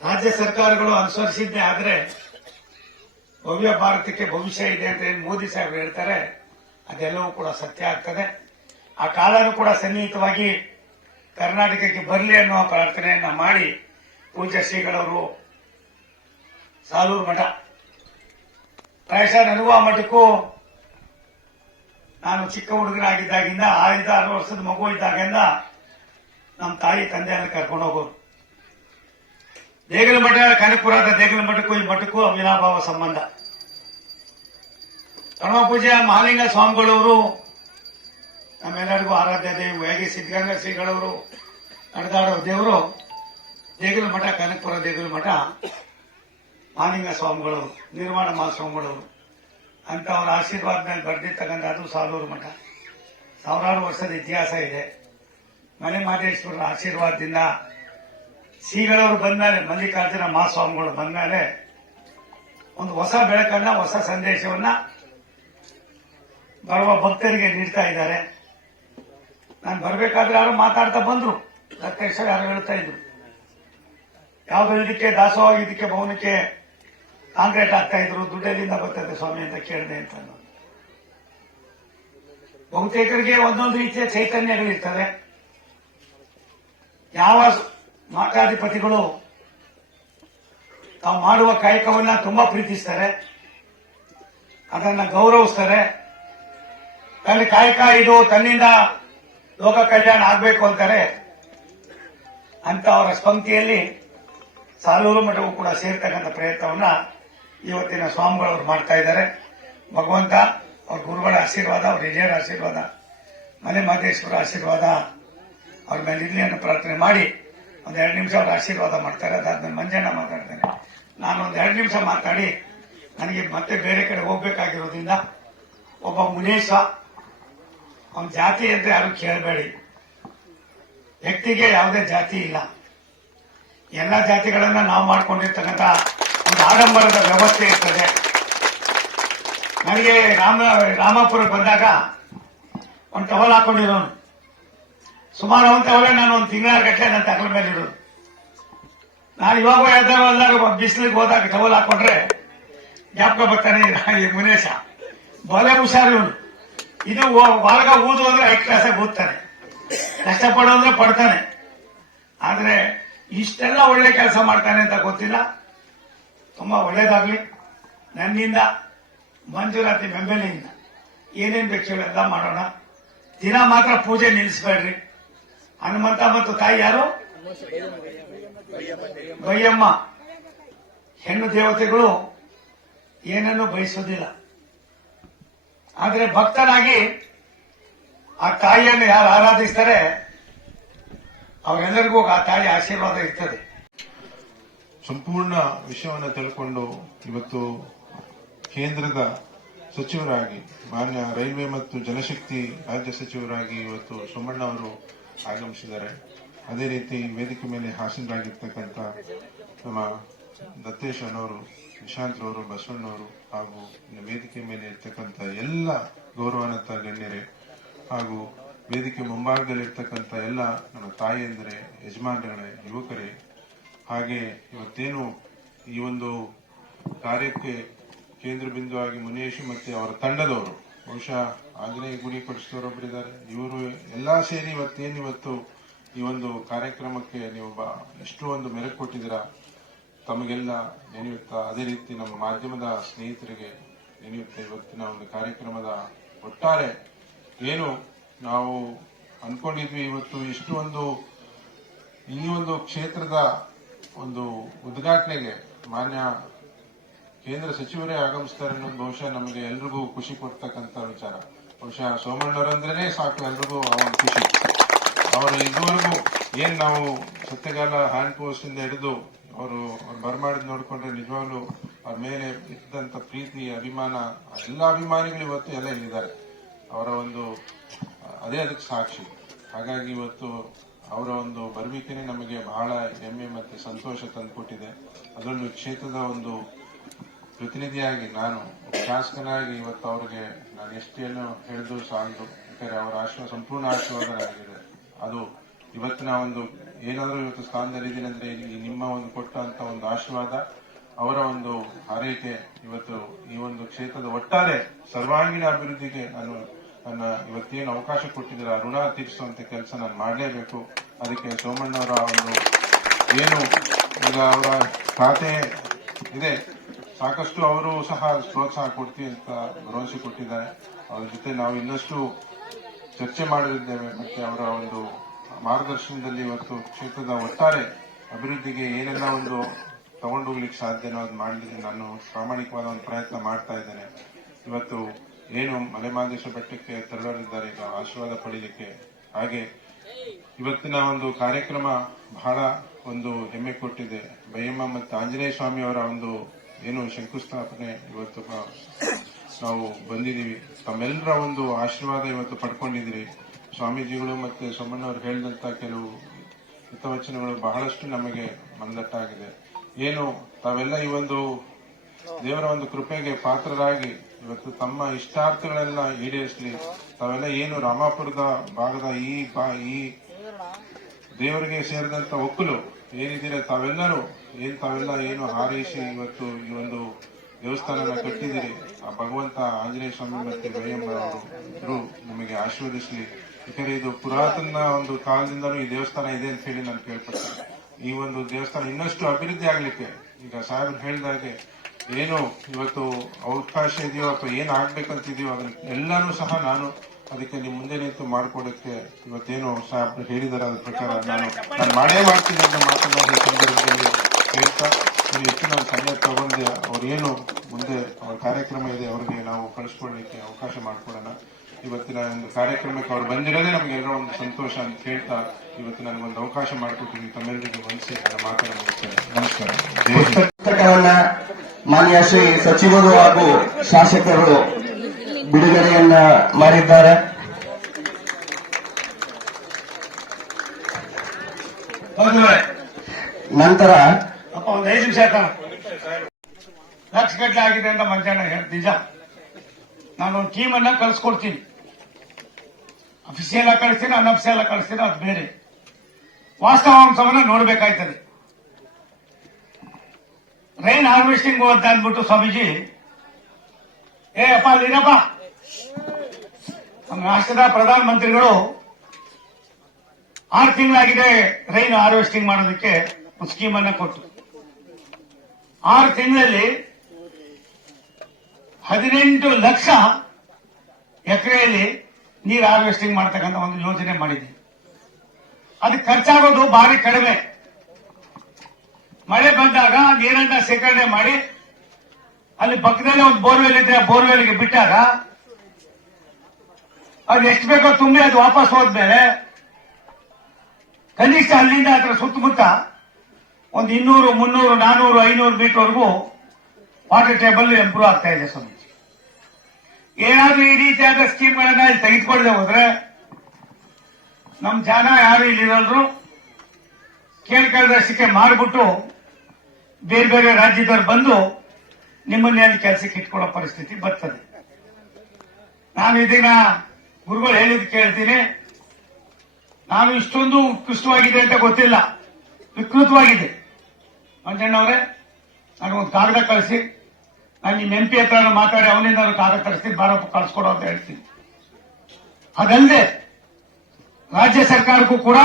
ರಾಜ್ಯ ಸರ್ಕಾರಗಳು ಅನುಸರಿಸಿದ್ದೇ ಆದ್ರೆ ಭವ್ಯ ಭಾರತಕ್ಕೆ ಭವಿಷ್ಯ ಇದೆ ಅಂತ ಏನು ಮೋದಿ ಸಾಹೇಬರು ಹೇಳ್ತಾರೆ, ಅದೆಲ್ಲವೂ ಕೂಡ ಸತ್ಯ ಆಗ್ತದೆ. ಆ ಕಾಲನೂ ಕೂಡ ಸನ್ನಿಹಿತವಾಗಿ ಕರ್ನಾಟಕಕ್ಕೆ ಬರಲಿ ಅನ್ನುವ ಪ್ರಾರ್ಥನೆಯನ್ನ ಮಾಡಿ ಪೂಜ್ಯ ಶ್ರೀಗಳವರು ಸಾಲೂರು ಮಠ, ಪ್ರಾಯಶಃ ನನಗೂ ಆ ಮಠಕ್ಕೂ ನಾನು ಚಿಕ್ಕ ಹುಡುಗನಾಗಿದ್ದಾಗಿಂದ 5-6 ವರ್ಷದ ಮಗು ಇದ್ದಾಗಿಂದ ನಮ್ಮ ತಾಯಿ ತಂದೆಯನ್ನು ಕರ್ಕೊಂಡು ಹೋಗೋರು. ದೇಗಲ ಮಠ, ಕನಕಪುರದ ದೇಗಲ ಮಠಕ್ಕೂ ಈ ಮಠಕ್ಕೂ ಅವಿನಾಭಾವ ಸಂಬಂಧ. ಪರಮ ಪೂಜ್ಯ ಮಹಾಲಿಂಗ ಸ್ವಾಮಿಗಳವರು ನಮ್ಮೆಲ್ಲರಿಗೂ ಆರಾಧ್ಯ ದೇವಿ, ಹೇಗೆ ಸಿದ್ದಗಂಗಾ ಶ್ರೀಗಳವರು ನಡೆದಾಡೋ ದೇವರು ದೇಗಲ ಮಠ, ಕನಕಪುರ ದೇಗಲ ಮಠ ಮಹಾಲಿಂಗ ಸ್ವಾಮಿಗಳವರು, ನಿರ್ಮಾಣ ಮಹಾಸ್ವಾಮಿಗಳವರು ಅಂತ ಅವರ ಆಶೀರ್ವಾದದಲ್ಲಿ ಬರೆದಿರ್ತಕ್ಕಂಥದ್ದು ಸಾಲೂರು ಮಠ. 1000 ವರ್ಷದ ಇತಿಹಾಸ ಇದೆ. ಮಲೆ ಮಹದೇಶ್ವರರ ಆಶೀರ್ವಾದದಿಂದ ಶ್ರೀಗಳವರು ಬಂದ್ಮೇಲೆ, ಮಲ್ಲಿಕಾರ್ಜುನ ಮಹಾಸ್ವಾಮಿಗಳು ಬಂದ್ಮೇಲೆ ಒಂದು ಹೊಸ ಬೆಳಕನ್ನ, ಹೊಸ ಸಂದೇಶವನ್ನ ಬರುವ ಭಕ್ತರಿಗೆ ನೀಡ್ತಾ ಇದ್ದಾರೆ. ನಾನು ಬರಬೇಕಾದ್ರೆ ಯಾರು ಮಾತಾಡ್ತಾ ಬಂದ್ರು, ಲಕ್ಷ ಯಾರು ಹೇಳ್ತಾ ಇದ್ರು, ಯಾವ್ದು ಇದಕ್ಕೆ ದಾಸೋಹ, ಇದಕ್ಕೆ ಭವನಕ್ಕೆ ಕಾಂಕ್ರೀಟ್ ಆಗ್ತಾ ಇದ್ರು, ದುಡ್ಡಲ್ಲಿಂದ ಬರ್ತದೆ ಸ್ವಾಮಿ ಅಂತ ಕೇಳಿದೆ ಅಂತ. ಬಹುತೇಕರಿಗೆ ಒಂದೊಂದು ರೀತಿಯ ಚೈತನ್ಯಗಳಿರ್ತವೆ. ಯಾವ ಮಾತಾಧಿಪತಿಗಳು ತಾವು ಮಾಡುವ ಕಾಯಕವನ್ನ ತುಂಬಾ ಪ್ರೀತಿಸ್ತಾರೆ, ಅದನ್ನ ಗೌರವಿಸ್ತಾರೆ. ತನ್ನ ಕಾಯಕ ಇದು, ತನ್ನಿಂದ ಲೋಕ ಕಲ್ಯಾಣ ಆಗಬೇಕು ಅಂತಾರೆ. ಅಂತ ಅವರ ಪಂಕ್ತಿಯಲ್ಲಿ ಸಾಲೂರು ಮಠವು ಕೂಡ ಸೇರ್ತಕ್ಕಂಥ ಪ್ರಯತ್ನವನ್ನ ಇವತ್ತಿನ ಸ್ವಾಮಿಗಳವರು ಮಾಡ್ತಾ ಇದ್ದಾರೆ. ಭಗವಂತ ಅವ್ರ ಗುರುಗಳ ಆಶೀರ್ವಾದ, ಅವ್ರ ಹಿರಿಯರ ಆಶೀರ್ವಾದ, ಮನೆ ಮಾದೇಶ್ವರ ಆಶೀರ್ವಾದ ಅವ್ರ ಮೇಲೆ ಇರ್ಲಿ ಅನ್ನೋ ಪ್ರಾರ್ಥನೆ ಮಾಡಿ ಒಂದ್ 2 ನಿಮಿಷ ಅವ್ರ ಆಶೀರ್ವಾದ ಮಾಡ್ತಾರೆ. ಅದಾದ್ಮೇಲೆ ಮಂಜಣ್ಣ ಮಾತಾಡ್ತಾರೆ. ನಾನು ಒಂದ್ 2 ನಿಮಿಷ ಮಾತಾಡಿ ನನಗೆ ಮತ್ತೆ ಬೇರೆ ಕಡೆ ಹೋಗ್ಬೇಕಾಗಿರೋದ್ರಿಂದ, ಒಬ್ಬ ಮುನೇಶ ಅವನ ಜಾತಿ ಅಂತ ಯಾರು ಕೇಳಬೇಡಿ. ವ್ಯಕ್ತಿಗೆ ಯಾವುದೇ ಜಾತಿ ಇಲ್ಲ. ಎಲ್ಲ ಜಾತಿಗಳನ್ನ ನಾವು ಮಾಡ್ಕೊಂಡಿರ್ತಕ್ಕಂಥ ಒಂದು ಆಡಂಬರದ ವ್ಯವಸ್ಥೆ ಇರ್ತದೆ. ನನಗೆ ರಾಮಾಪುರಕ್ಕೆ ಬಂದಾಗ ಒಂದು ಟವಲ್ ಹಾಕೊಂಡಿರೋನು, ಸುಮಾರು ಒಂದು ಟವಲೇ ನಾನು ಒಂದು ತಿಂಗಳ ಗಟ್ಟಲೆ ನನ್ನ ತಗಲ ಮೇಲೆ ಇರೋದು. ನಾನು ಇವಾಗ ಎಲ್ಲರೂ ಬಿಸಿಲಿಗೆ ಹೋದಾಗ ಟವಲ್ ಹಾಕೊಂಡ್ರೆ ಜ್ಞಾಪಕ ಬರ್ತಾನೆ ಈ ಮುನೇಶ. ಬಲೆ ಹುಷಾರು ಇವನು. ಇದು ಬಾಲಕ ಊದು ಅಂದ್ರೆ 5 ಕ್ಲಾಸಾಗಿ ಓದ್ತಾನೆ, ಕಷ್ಟಪಡೋ ಅಂದ್ರೆ ಪಡ್ತಾನೆ. ಆದ್ರೆ ಇಷ್ಟೆಲ್ಲ ಒಳ್ಳೆ ಕೆಲಸ ಮಾಡ್ತಾನೆ ಅಂತ ಗೊತ್ತಿಲ್ಲ. ತುಂಬಾ ಒಳ್ಳೇದಾಗ್ಲಿ. ನನ್ನಿಂದ, ಮಂಜುನಾಥಿ ಮೆಂಬೆಲೆಯಿಂದ ಏನೇನ್ ಬೇಕು ಎಲ್ಲ ಮಾಡೋಣ. ದಿನ ಮಾತ್ರ ಪೂಜೆ ನಿಲ್ಲಿಸಬೇಡ್ರಿ. ಹನುಮಂತ ಮತ್ತು ತಾಯಿ ಯಾರು? ಬೈಯಮ್ಮ. ಹೆಣ್ಣು ದೇವತೆಗಳು ಏನನ್ನು ಬಯಸೋದಿಲ್ಲ. ಆದ್ರೆ ಭಕ್ತನಾಗಿ ಆ ತಾಯಿಯನ್ನು ಯಾರು ಆರಾಧಿಸ್ತಾರೆ ಅವರೆಲ್ಲರಿಗೂ ಆ ತಾಯಿ ಆಶೀರ್ವಾದ ಇರ್ತದೆ. ಸಂಪೂರ್ಣ ವಿಷಯವನ್ನು ತಿಳ್ಕೊಂಡು ಇವತ್ತು ಕೇಂದ್ರದ ಸಚಿವರಾಗಿ, ಮಾನ್ಯ ರೈಲ್ವೆ ಮತ್ತು ಜಲಶಕ್ತಿ ರಾಜ್ಯ ಸಚಿವರಾಗಿ ಇವತ್ತು ಸೋಮಣ್ಣ ಅವರು ಆಗಮಿಸಿದ್ದಾರೆ. ಅದೇ ರೀತಿ ವೇದಿಕೆ ಮೇಲೆ ಹಾಸನರಾಗಿರ್ತಕ್ಕಂಥ ನಮ್ಮ ದತ್ತೇಶ್ ಅಣ್ಣವರು, ನಿಶಾಂತ್ ಅವರು, ಬಸವಣ್ಣವರು ಹಾಗೂ ವೇದಿಕೆ ಮೇಲೆ ಇರ್ತಕ್ಕಂಥ ಎಲ್ಲ ಗೌರವಾನ್ವಿತ ಗಣ್ಯರೇ ಹಾಗೂ ವೇದಿಕೆ ಮುಂಭಾಗದಲ್ಲಿರ್ತಕ್ಕಂಥ ಎಲ್ಲ ನಮ್ಮ ತಾಯಿಯಂದರೆ, ಯಜಮಾನರೇ, ಯುವಕರೇ, ಹಾಗೆ ಇವತ್ತೇನು ಈ ಒಂದು ಕಾರ್ಯಕ್ಕೆ ಕೇಂದ್ರ ಬಿಂದುವಾಗಿ ಮುನೇಶ್ ಮತ್ತೆ ಅವರ ತಂಡದವರು, ಬಹುಶಃ ಆಂಜನೇಯ ಗುಡಿ ಕಟ್ಟಿಸಿದವರೊಬ್ಬರಿದ್ದಾರೆ, ಇವರು ಎಲ್ಲಾ ಸೇರಿ ಇವತ್ತು ಈ ಒಂದು ಕಾರ್ಯಕ್ರಮಕ್ಕೆ ನೀವು ಎಷ್ಟು ಒಂದು ಮೆರುಗು ಕೊಟ್ಟಿದ್ದೀರಾ, ತಮಗೆಲ್ಲ ನೆನೆಯುತ್ತಾ, ಅದೇ ರೀತಿ ನಮ್ಮ ಮಾಧ್ಯಮದ ಸ್ನೇಹಿತರಿಗೆ ನೆನೆಯುತ್ತಾ ಇವತ್ತಿನ ಒಂದು ಕಾರ್ಯಕ್ರಮದ ಒಟ್ಟಾರೆ ಏನು ನಾವು ಅನ್ಕೊಂಡಿದ್ವಿ, ಇವತ್ತು ಇಷ್ಟು ಒಂದು ಈ ಒಂದು ಕ್ಷೇತ್ರದ ಒಂದು ಉದ್ಘಾಟನೆಗೆ ಮಾನ್ಯ ಕೇಂದ್ರ ಸಚಿವರೇ ಆಗಮಿಸ್ತಾರೆ ಅನ್ನೋದು ಬಹುಶಃ ನಮಗೆ ಎಲ್ರಿಗೂ ಖುಷಿ ಕೊಡ್ತಕ್ಕಂಥ ವಿಚಾರ. ಬಹುಶಃ ಸೋಮಣ್ಣವರಂದ್ರೇನೆ ಸಾಕು ಎಲ್ರಿಗೂ ಅವನ ಖುಷಿ. ಅವರು ಇದುವರೆಗೂ ಏನ್ ನಾವು ಸತ್ಯಗಾಲ ಹ್ಯಾಂಡ್ ಪೋಸ್ಟ್ ಇಂದ ಹಿಡಿದು ಅವರು ಬರ್ಮಾಡಿದ್ ನೋಡ್ಕೊಂಡ್ರೆ ನಿಜವಾಗ್ಲೂ ಅವ್ರ ಮೇಲೆ ಇದ್ದಂತ ಪ್ರೀತಿ, ಅಭಿಮಾನ, ಎಲ್ಲ ಅಭಿಮಾನಿಗಳು ಇವತ್ತು ಎಲ್ಲ ಇಲ್ಲಿದ್ದಾರೆ. ಅವರ ಒಂದು ಅದೇ ಅದಕ್ಕೆ ಸಾಕ್ಷಿ. ಹಾಗಾಗಿ ಇವತ್ತು ಅವರ ಒಂದು ಬರುವಿಕೆನೆ ನಮಗೆ ಬಹಳ ಹೆಮ್ಮೆ ಮತ್ತೆ ಸಂತೋಷ ತಂದುಕೊಟ್ಟಿದೆ. ಅದರಲ್ಲೂ ಕ್ಷೇತ್ರದ ಒಂದು ಪ್ರತಿನಿಧಿಯಾಗಿ, ನಾನು ಶಾಸಕನಾಗಿ ಇವತ್ತು ಅವರಿಗೆ ನಾನು ಎಷ್ಟೇನು ಹೇಳಿದ್ರು ಸಾಲದು. ಯಾಕಂದ್ರೆ ಅವರ ಸಂಪೂರ್ಣ ಆಶೀರ್ವಾದ ನನಗಿದೆ. ಅದು ಇವತ್ತಿನ ಒಂದು ಏನಾದರೂ ಇವತ್ತು ಸ್ಥಾನದಲ್ಲಿದ್ದೀನಿ ಅಂದ್ರೆ ಈ ನಿಮ್ಮ ಒಂದು ಕೊಟ್ಟಂತ ಒಂದು ಆಶೀರ್ವಾದ, ಅವರ ಒಂದು ಹಾರೈಕೆ ಇವತ್ತು ಈ ಒಂದು ಕ್ಷೇತ್ರದ ಒಟ್ಟಾರೆ ಸರ್ವಾಂಗೀಣ ಅಭಿವೃದ್ಧಿಗೆ ನನ್ನ ಇವತ್ತೇನು ಅವಕಾಶ ಕೊಟ್ಟಿದ್ದೀರಾ, ಋಣ ತೀರಿಸುವಂತ ಕೆಲಸ ನಾನು ಮಾಡಲೇಬೇಕು. ಅದಕ್ಕೆ ಸೋಮಣ್ಣವರ ಒಂದು ಏನು ಈಗ ಅವರ ಖಾತೆ ಇದೆ, ಸಾಕಷ್ಟು ಅವರು ಸಹ ಪ್ರೋತ್ಸಾಹ ಕೊಡ್ತೀವಿ ಅಂತ ಭರವಸೆ ಕೊಟ್ಟಿದ್ದಾರೆ. ಅವರ ಜೊತೆ ನಾವು ಇನ್ನಷ್ಟು ಚರ್ಚೆ ಮಾಡಲಿದ್ದೇವೆ. ಮತ್ತೆ ಅವರ ಒಂದು ಮಾರ್ಗದರ್ಶನದಲ್ಲಿ ಇವತ್ತು ಕ್ಷೇತ್ರದ ಒಟ್ಟಾರೆ ಅಭಿವೃದ್ಧಿಗೆ ಏನೆಲ್ಲ ಒಂದು ತಗೊಂಡೋಗ್ಲಿಕ್ಕೆ ಸಾಧ್ಯನೋ ಅದು ಮಾಡಲಿಕ್ಕೆ ನಾನು ಪ್ರಾಮಾಣಿಕವಾದ ಒಂದು ಪ್ರಯತ್ನ ಮಾಡ್ತಾ ಇದ್ದೇನೆ. ಇವತ್ತು ಏನು ಮಲೆಮಹದೇಶ್ವರ ಬೆಟ್ಟಕ್ಕೆ ತೆರಳಲಿದ್ದಾರೆ ಈಗ ಆಶೀರ್ವಾದ ಪಡೀಲಿಕ್ಕೆ, ಹಾಗೆ ಇವತ್ತಿನ ಒಂದು ಕಾರ್ಯಕ್ರಮ ಬಹಳ ಒಂದು ಹೆಮ್ಮೆ ಕೊಟ್ಟಿದೆ. ಬೈಯಮ್ಮ ಮತ್ತು ಆಂಜನೇಯ ಸ್ವಾಮಿ ಅವರ ಒಂದು ಏನು ಶಂಕುಸ್ಥಾಪನೆ ಇವತ್ತು ನಾವು ಬಂದಿದ್ದೀವಿ. ತಮ್ಮೆಲ್ಲರ ಒಂದು ಆಶೀರ್ವಾದ ಇವತ್ತು ಪಡ್ಕೊಂಡಿದ್ದೀರಿ. ಸ್ವಾಮೀಜಿಗಳು ಮತ್ತೆ ಸೋಮಣ್ಣವರು ಹೇಳಿದಂತ ಕೆಲವು ಹಿತವಚನಗಳು ಬಹಳಷ್ಟು ನಮಗೆ ಮನದಟ್ಟಾಗಿದೆ. ಏನು ತಾವೆಲ್ಲ ಈ ಒಂದು ದೇವರ ಒಂದು ಕೃಪೆಗೆ ಪಾತ್ರರಾಗಿ ಇವತ್ತು ತಮ್ಮ ಇಷ್ಟಾರ್ಥಗಳೆಲ್ಲ ಈಡೇರಿಸಲಿ. ತಾವೆಲ್ಲ ಏನು ರಾಮಾಪುರದ ಭಾಗದ ಈ ದೇವರಿಗೆ ಸೇರಿದಂತ ಒಕ್ಕಲು ಏನಿದ್ದೀರ ತಾವೆಲ್ಲರೂ ತಾವೆಲ್ಲ ಏನು ಹಾರೈಸಿ ಇವತ್ತು ಈ ಒಂದು ದೇವಸ್ಥಾನನ ಕಟ್ಟಿದಿರಿ. ಆ ಭಗವಂತ ಆಂಜನೇಯ ಸ್ವಾಮಿ ಮತ್ತೆ ಬೈಯಮ್ಮನವರು ನಿಮಗೆ ಆಶೀರ್ವದಿಸಲಿ. ಯಾಕಂದ್ರೆ ಇದು ಪುರಾತನ ಒಂದು ಕಾಲದಿಂದಲೂ ಈ ದೇವಸ್ಥಾನ ಇದೆ ಅಂತ ಹೇಳಿ ನಾನು ಕೇಳ್ಪಡ್ತೇನೆ. ಈ ಒಂದು ದೇವಸ್ಥಾನ ಇನ್ನಷ್ಟು ಅಭಿವೃದ್ಧಿ ಆಗ್ಲಿಕ್ಕೆ ಈಗ ಸಾಹೇಬ್ ಹೇಳಿದಾಗೆ ಏನು ಇವತ್ತು ಅವಕಾಶ ಇದೆಯೋ ಅಥವಾ ಏನ್ ಆಗ್ಬೇಕಂತಿದೆಯೋ ಅದನ್ನ ಎಲ್ಲಾನು ಸಹ ನಾನು ಅದಕ್ಕೆ ನಿಮ್ಮ ಮುಂದೆ ನಿಂತು ಮಾಡಿಕೊಡಕ್ಕೆ ಇವತ್ತೇನು ಸಾಹೇಬ್ ಹೇಳಿದಾರೆ ಅದ್ರ ಪ್ರಕಾರ ನಾನು ಮಾಡೇ ಮಾಡ್ತೀನಿ ಅಂತ ಮಾತನಾಡಿದ ಸಂದರ್ಭದಲ್ಲಿ ಹೇಳ್ತಾ ಇಲ್ಲಿ ಹೆಚ್ಚು ನಾವು ಸಮಯ ತಗೊಂಡು ಅವ್ರೇನು ಮುಂದೆ ಅವ್ರ ಕಾರ್ಯಕ್ರಮ ಇದೆ ಅವ್ರಿಗೆ ನಾವು ಕಳಿಸ್ಕೊಳ್ಳಿಕ್ಕೆ ಅವಕಾಶ ಮಾಡಿಕೊಡೋಣ. ಇವತ್ತಿನ ಒಂದು ಕಾರ್ಯಕ್ರಮಕ್ಕೆ ಅವ್ರು ಬಂದಿರೋದೇ ನಮ್ಗೆಲ್ಲರೂ ಒಂದು ಸಂತೋಷ ಅಂತ ಹೇಳ್ತಾ ಇವತ್ತು ನನಗೊಂದು ಅವಕಾಶ ಮಾಡಿಕೊಟ್ಟಿದ್ದೀನಿ. ತಮ್ಮೆಲ್ಲರಿಗೆ ವಂದಿಸಿ ನನ್ನ ಮಾತನ್ನು ಮುಗಿಸ್ತೇನೆ. ನಮಸ್ಕಾರ. ಪುಸ್ತಕವನ್ನ ಮಾನ್ಯ ಶ್ರೀ ಸಚಿವರು ಹಾಗೂ ಶಾಸಕರು ಬಿಡುಗಡೆಯನ್ನ ಮಾಡಿದ್ದಾರೆ. ನಂತರ ಅಪ್ಪ ಒಂದು 5 ನಿಮಿಷ ಆಯ್ತಾ? ಲಕ್ಷ ಗಟ್ಟಲೆ ಆಗಿದೆ ಅಂತ ಮಧ್ಯಾಹ್ನ ನಿಜ. ನಾನೊಂದು ಟೀಮ್ ಅನ್ನ ಕಳಿಸ್ಕೊಡ್ತೀನಿ. ಅಫಿಸಿಯಲ್ ಆಗಿ ಕಳಿಸ್ತೀನಿ, ಅನ್ಅಫಿಸಿಯಲ್ ಆಗಿ ಕಳಿಸ್ತೀನಿ, ಅದು ಬೇರೆ. ವಾಸ್ತವಾಂಶವನ್ನ ನೋಡ್ಬೇಕಾಯ್ತದೆ. ರೈನ್ ಹಾರ್ವೆಸ್ಟಿಂಗ್ ಅಂತ ಅಂದ್ಬಿಟ್ಟು ಸ್ವಾಮೀಜಿ ಅಪ್ಪ ಅಲ್ಲಿನಪ್ಪ ನಮ್ಮ ರಾಷ್ಟ್ರದ ಪ್ರಧಾನ ಮಂತ್ರಿಗಳು 6 ತಿಂಗಳಾಗಿದೆ ರೈನ್ ಹಾರ್ವೆಸ್ಟಿಂಗ್ ಮಾಡೋದಕ್ಕೆ ಒಂದು ಸ್ಕೀಮ್ ಅನ್ನ ಕೊಟ್ಟು 6 ತಿಂಗಳಲ್ಲಿ 18 ಲಕ್ಷ ಎಕರೆಯಲ್ಲಿ ನೀರು ಹಾರ್ವೆಸ್ಟಿಂಗ್ ಮಾಡತಕ್ಕಂಥ ಒಂದು ಯೋಜನೆ ಮಾಡಿದ್ದೀವಿ. ಅದಕ್ಕೆ ಖರ್ಚಾಗೋದು ಭಾರಿ ಕಡಿಮೆ. ಮಳೆ ಬಂದಾಗ ನೀರನ್ನ ಶೇಖರಣೆ ಮಾಡಿ ಅಲ್ಲಿ ಪಕ್ಕದಲ್ಲೇ ಒಂದು ಬೋರ್ವೆಲ್ ಇದ್ರೆ ಬೋರ್ವೆಲ್ಗೆ ಬಿಟ್ಟಾಗ ಅದು ಎಷ್ಟು ಬೇಕೋ ತುಂಬಿ ಅದು ವಾಪಸ್ ಹೋದ್ಮೇಲೆ ಕನಿಷ್ಠ ಅಲ್ಲಿಂದ ಅದರ ಸುತ್ತಮುತ್ತ ಒಂದು 200, 300, 400, 500 ಮೀಟರ್ವರೆಗೂ ವಾಟರ್ ಟೇಬಲ್ ಇಂಪ್ರೂವ್ ಆಗ್ತಾ ಇದೆ ಸ್ವಾಮೀಜಿ. ಏನಾದ್ರೂ ಈ ರೀತಿಯಾದ ಸ್ಕೀಮ್ಗಳನ್ನ ಇಲ್ಲಿ ತೆಗೆದುಕೊಳ್ಳದೆ ಹೋದ್ರೆ ನಮ್ಮ ಜನ ಯಾರು ಇಲ್ಲಿರೋರು ಕೇಳ್ಕೊಳ್ಳದಷ್ಟಕ್ಕೆ ಮಾರ್ಬಿಟ್ಟು ಬೇರೆ ಬೇರೆ ರಾಜ್ಯದವ್ರು ಬಂದು ನಿಮ್ಮನ್ನೇ ಅಲ್ಲಿ ಕೆಲಸಕ್ಕೆ ಇಟ್ಕೊಳ್ಳೋ ಪರಿಸ್ಥಿತಿ ಬರ್ತದೆ. ನಾನು ಇದನ್ನ ಗುರುಗಳು ಹೇಳಿದ್ ಕೇಳ್ತೀನಿ. ನಾನು ಇಷ್ಟೊಂದು ಉತ್ಕೃಷ್ಟವಾಗಿದೆ ಅಂತ ಗೊತ್ತಿಲ್ಲ, ವಿಕೃತವಾಗಿದೆ. ಮಂಜಣ್ಣವರೇ, ನನಗೊಂದು ಕಾಗದ ಕಳಿಸಿ, ನಾನು ನಿಮ್ಮ MP ಹತ್ರ ಮಾತಾಡಿ ಅವನಿಂದ ನಾನು ಕಾಗದ ತರಿಸ್ತೀನಿ, ಬಾರಪ್ಪ ಕಳಿಸ್ಕೊಡೋ ಅಂತ ಹೇಳ್ತೀನಿ. ಅದಲ್ಲದೆ ರಾಜ್ಯ ಸರ್ಕಾರಕ್ಕೂ ಕೂಡ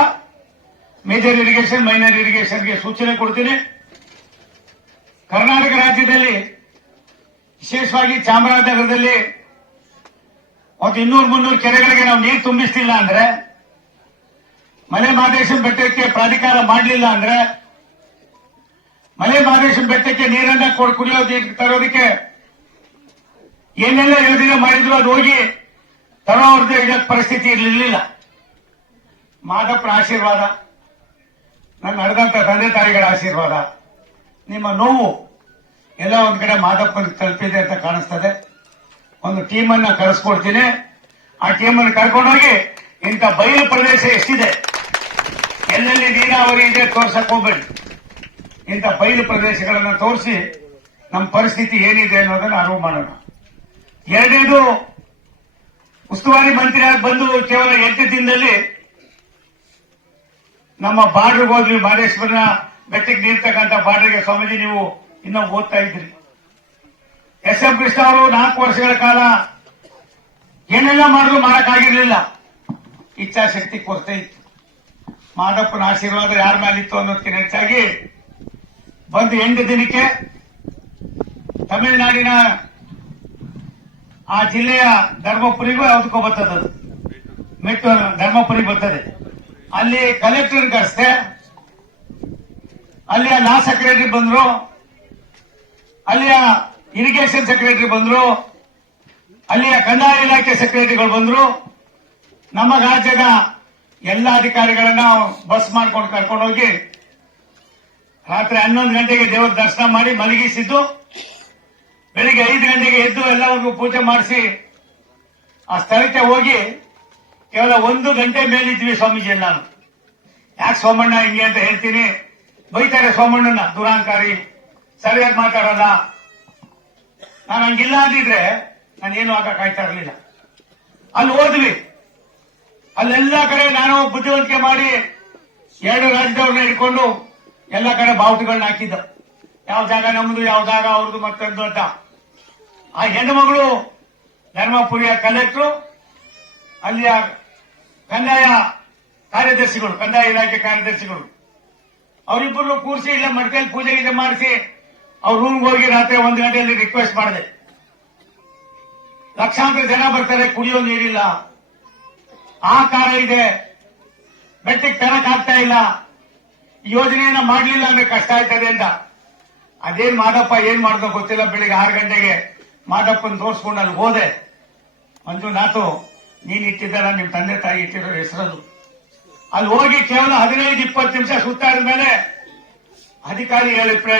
ಮೇಜರ್ ಇರಿಗೇಷನ್, ಮೈನರ್ ಇರಿಗೇಷನ್ಗೆ ಸೂಚನೆ ಕೊಡ್ತೀನಿ. ಕರ್ನಾಟಕ ರಾಜ್ಯದಲ್ಲಿ ವಿಶೇಷವಾಗಿ ಚಾಮರಾಜನಗರದಲ್ಲಿ ಒಂದು 200-300 ಕೆರೆಗಳಿಗೆ ನಾವು ನೀರು ತುಂಬಿಸ್ತಿಲ್ಲ ಅಂದ್ರೆ, ಮಲೆ ಮಹದೇಶ್ವರ ಬೆಟ್ಟಕ್ಕೆ ಪ್ರಾಧಿಕಾರ ಮಾಡಲಿಲ್ಲ ಅಂದ್ರೆ, ಮಲೆ ಮಹದೇಶ್ವರ ಬೆಟ್ಟಕ್ಕೆ ನೀರನ್ನ ಕುಡಿಯೋ ನೀರು ತರೋದಕ್ಕೆ ಏನೆಲ್ಲ ಯೋಜನೆ ಮಾಡಿದ್ರು ಅದು ಹೋಗಿ ತರೋರ್ದೇ ಇರೋ ಪರಿಸ್ಥಿತಿ ಇರಲಿಲ್ಲ. ಮಾದಪ್ಪನ ಆಶೀರ್ವಾದ, ನನ್ನ ನಡೆದಂತ ತಂದೆ ತಾಯಿಗಳ ಆಶೀರ್ವಾದ, ನಿಮ್ಮ ನೋವು ಎಲ್ಲ ಒಂದ್ ಕಡೆ ಮಾದಪ್ಪನಿಗೆ ತಲುಪಿದೆ ಅಂತ ಕಾಣಿಸ್ತದೆ. ಒಂದು ಟೀಮ್ ಅನ್ನ ಕಳಿಸ್ಕೊಡ್ತೀನಿ. ಆ ಟೀಮ್ ಅನ್ನು ಕರ್ಕೊಂಡೋಗಿ ಇಂಥ ಬಯಲು ಪ್ರದೇಶ ಎಷ್ಟಿದೆ, ಎಲ್ಲೆಲ್ಲಿ ನೀರಾವರಿ ಇದೆ ತೋರ್ಸಕ್ ಹೋಗ್ಬೇಡಿ. ಇಂಥ ಬಯಲು ಪ್ರದೇಶಗಳನ್ನ ತೋರಿಸಿ ನಮ್ಮ ಪರಿಸ್ಥಿತಿ ಏನಿದೆ ಅನ್ನೋದನ್ನ ಅರಿವು ಮಾಡೋಣ. ಎರಡನೇದು, ಉಸ್ತುವಾರಿ ಮಂತ್ರಿಯಾಗಿ ಬಂದು ಕೇವಲ 8 ದಿನದಲ್ಲಿ ನಮ್ಮ ಬಾರ್ಡರ್ಗೆ ಹೋದ್ವಿ. ಮಹದೇಶ್ವರನ ಬೆಟ್ಟಕ್ಕೆ ನೀಡ್ತಕ್ಕಂಥ ಬಾರ್ಡರ್ಗೆ ಸ್ವಾಮೀಜಿ ನೀವು ಇನ್ನೂ ಓದ್ತಾ ಇದ್ರಿ. SM ಕೃಷ್ಣ ಅವರು 4 ವರ್ಷಗಳ ಕಾಲ ಏನೆಲ್ಲ ಮಾಡಿದ್ರು ಮಾಡಕ್ಕಾಗಿರ್ಲಿಲ್ಲ. ಇಚ್ಛಾಶಕ್ತಿ ಕೊರತೆ ಇತ್ತು. ಮಾದಪ್ಪನ ಆಶೀರ್ವಾದ ಯಾರ ಮೇಲಿತ್ತು ಅನ್ನೋದಕ್ಕಿಂತ ಹೆಚ್ಚಾಗಿ ಬಂದು 8 ದಿನಕ್ಕೆ ತಮಿಳುನಾಡಿನ ಆ ಜಿಲ್ಲೆಯ ಧರ್ಮಪುರಿಗೂ ಯಾವುದಕ್ಕೂ ಬರ್ತದೆ, ಅದು ಮೆಟ್ಟು ಧರ್ಮಪುರಿಗೆ ಬರ್ತದೆ. ಅಲ್ಲಿ ಕಲೆಕ್ಟರ್ ಕರೆಸ್ತೆ, ಅಲ್ಲಿಯ ಲಾ ಸೆಕ್ರೆಟರಿ ಬಂದ್ರು, ಅಲ್ಲಿಯ ಇರಿಗೇಷನ್ ಸೆಕ್ರೆಟರಿ ಬಂದ್ರು, ಅಲ್ಲಿಯ ಕಂದಾಯ ಇಲಾಖೆ ಸೆಕ್ರೆಟರಿಗಳು ಬಂದ್ರು. ನಮ್ಮ ರಾಜ್ಯದ ಎಲ್ಲ ಅಧಿಕಾರಿಗಳನ್ನ ಬಸ್ ಮಾಡ್ಕೊಂಡು ಕರ್ಕೊಂಡೋಗಿ ರಾತ್ರಿ 11 ಗಂಟೆಗೆ ದೇವರ ದರ್ಶನ ಮಾಡಿ ಮಲಗಿಸಿದ್ದು, ಬೆಳಿಗ್ಗೆ 5 ಗಂಟೆಗೆ ಎದ್ದು ಎಲ್ಲರಿಗೂ ಪೂಜೆ ಮಾಡಿಸಿ ಆ ಸ್ಥಳಕ್ಕೆ ಹೋಗಿ ಕೇವಲ 1 ಗಂಟೆ ಮೇಲಿದ್ವಿ ಸ್ವಾಮೀಜಿ. ನಾನು ಯಾಕೆ ಸೋಮಣ್ಣ ಹಿಂಗೆ ಅಂತ ಹೇಳ್ತೀನಿ, ಬೈತಾರೆ ಸೋಮಣ್ಣನ, ದುರಾಂಕಾರಿ, ಸರಿಯಾಗಿ ಮಾತಾಡಲ್ಲ. ನಾನು ಹಂಗಿಲ್ಲ ಅಂದಿದ್ರೆ ನಾನೇನು ಆಗಕ್ಕಾಯ್ತಾ ಇರಲಿಲ್ಲ. ಅಲ್ಲಿ ಹೋದ್ವಿ, ಅಲ್ಲೆಲ್ಲ ಕಡೆ ನಾನು ಬುದ್ಧಿವಂತಿಕೆ ಮಾಡಿ 2 ರಾಜ್ಯದವ್ರನ್ನ ಇಟ್ಕೊಂಡು ಎಲ್ಲ ಕಡೆ ಬಾವುಟಗಳನ್ನ ಹಾಕಿದ್ದ. ಯಾವ ಜಾಗ ನಮ್ದು, ಯಾವ ಜಾಗ ಅವ್ರದ್ದು ಮತ್ತೊಂದು ಅಂತ. ಆ ಹೆಣ್ಣು ಮಗಳು ಧರ್ಮಪುರಿಯ ಕಲೆಕ್ಟರ್, ಅಲ್ಲಿಯ ಕಂದಾಯ ಕಾರ್ಯದರ್ಶಿಗಳು, ಕಂದಾಯ ಇಲಾಖೆ ಕಾರ್ಯದರ್ಶಿಗಳು, ಅವರಿಬ್ಬರು ಕೂರಿಸಿ ಇಲ್ಲ ಮಠದಲ್ಲಿ ಪೂಜೆ ಗೀಜೆ ಮಾಡಿಸಿ ಅವ್ರ ರೂಮ್ಗೆ ಹೋಗಿ ರಾತ್ರಿ 1 ಗಂಟೆಯಲ್ಲಿ ರಿಕ್ವೆಸ್ಟ್ ಮಾಡಿದೆ. ಲಕ್ಷಾಂತರ ಜನ ಬರ್ತಾರೆ, ಕುಡಿಯೋ ನೀರಿಲ್ಲ, ಆ ಕಾರ ಇದೆ, ಬೆಟ್ಟಕ್ಕೆ ತರಕ್ ಆಗ್ತಾ ಇಲ್ಲ, ಈ ಯೋಜನೆಯನ್ನ ಮಾಡ್ಲಿಲ್ಲ ಅಂದ್ರೆ ಕಷ್ಟ ಆಯ್ತದೆ ಅಂತ. ಅದೇನ್ ಮಾದಪ್ಪ ಏನ್ ಮಾಡ್ದೋ ಗೊತ್ತಿಲ್ಲ. ಬೆಳಿಗ್ಗೆ 6 ಗಂಟೆಗೆ ಮಾದಪ್ಪನ್ ತೋರ್ಸ್ಕೊಂಡು ಅಲ್ಲಿ ಹೋದೆ. ಮಂಜುನಾಥು, ನೀನ್ ಇಟ್ಟಿದ್ದಾರ ನಿಮ್ ತಂದೆ ತಾಯಿ ಇಟ್ಟಿರೋ ಹೆಸರದು. ಅಲ್ಲಿ ಹೋಗಿ ಕೇವಲ 15-20 ನಿಮಿಷ ಸುತ್ತಾದ ಮೇಲೆ ಅಧಿಕಾರಿ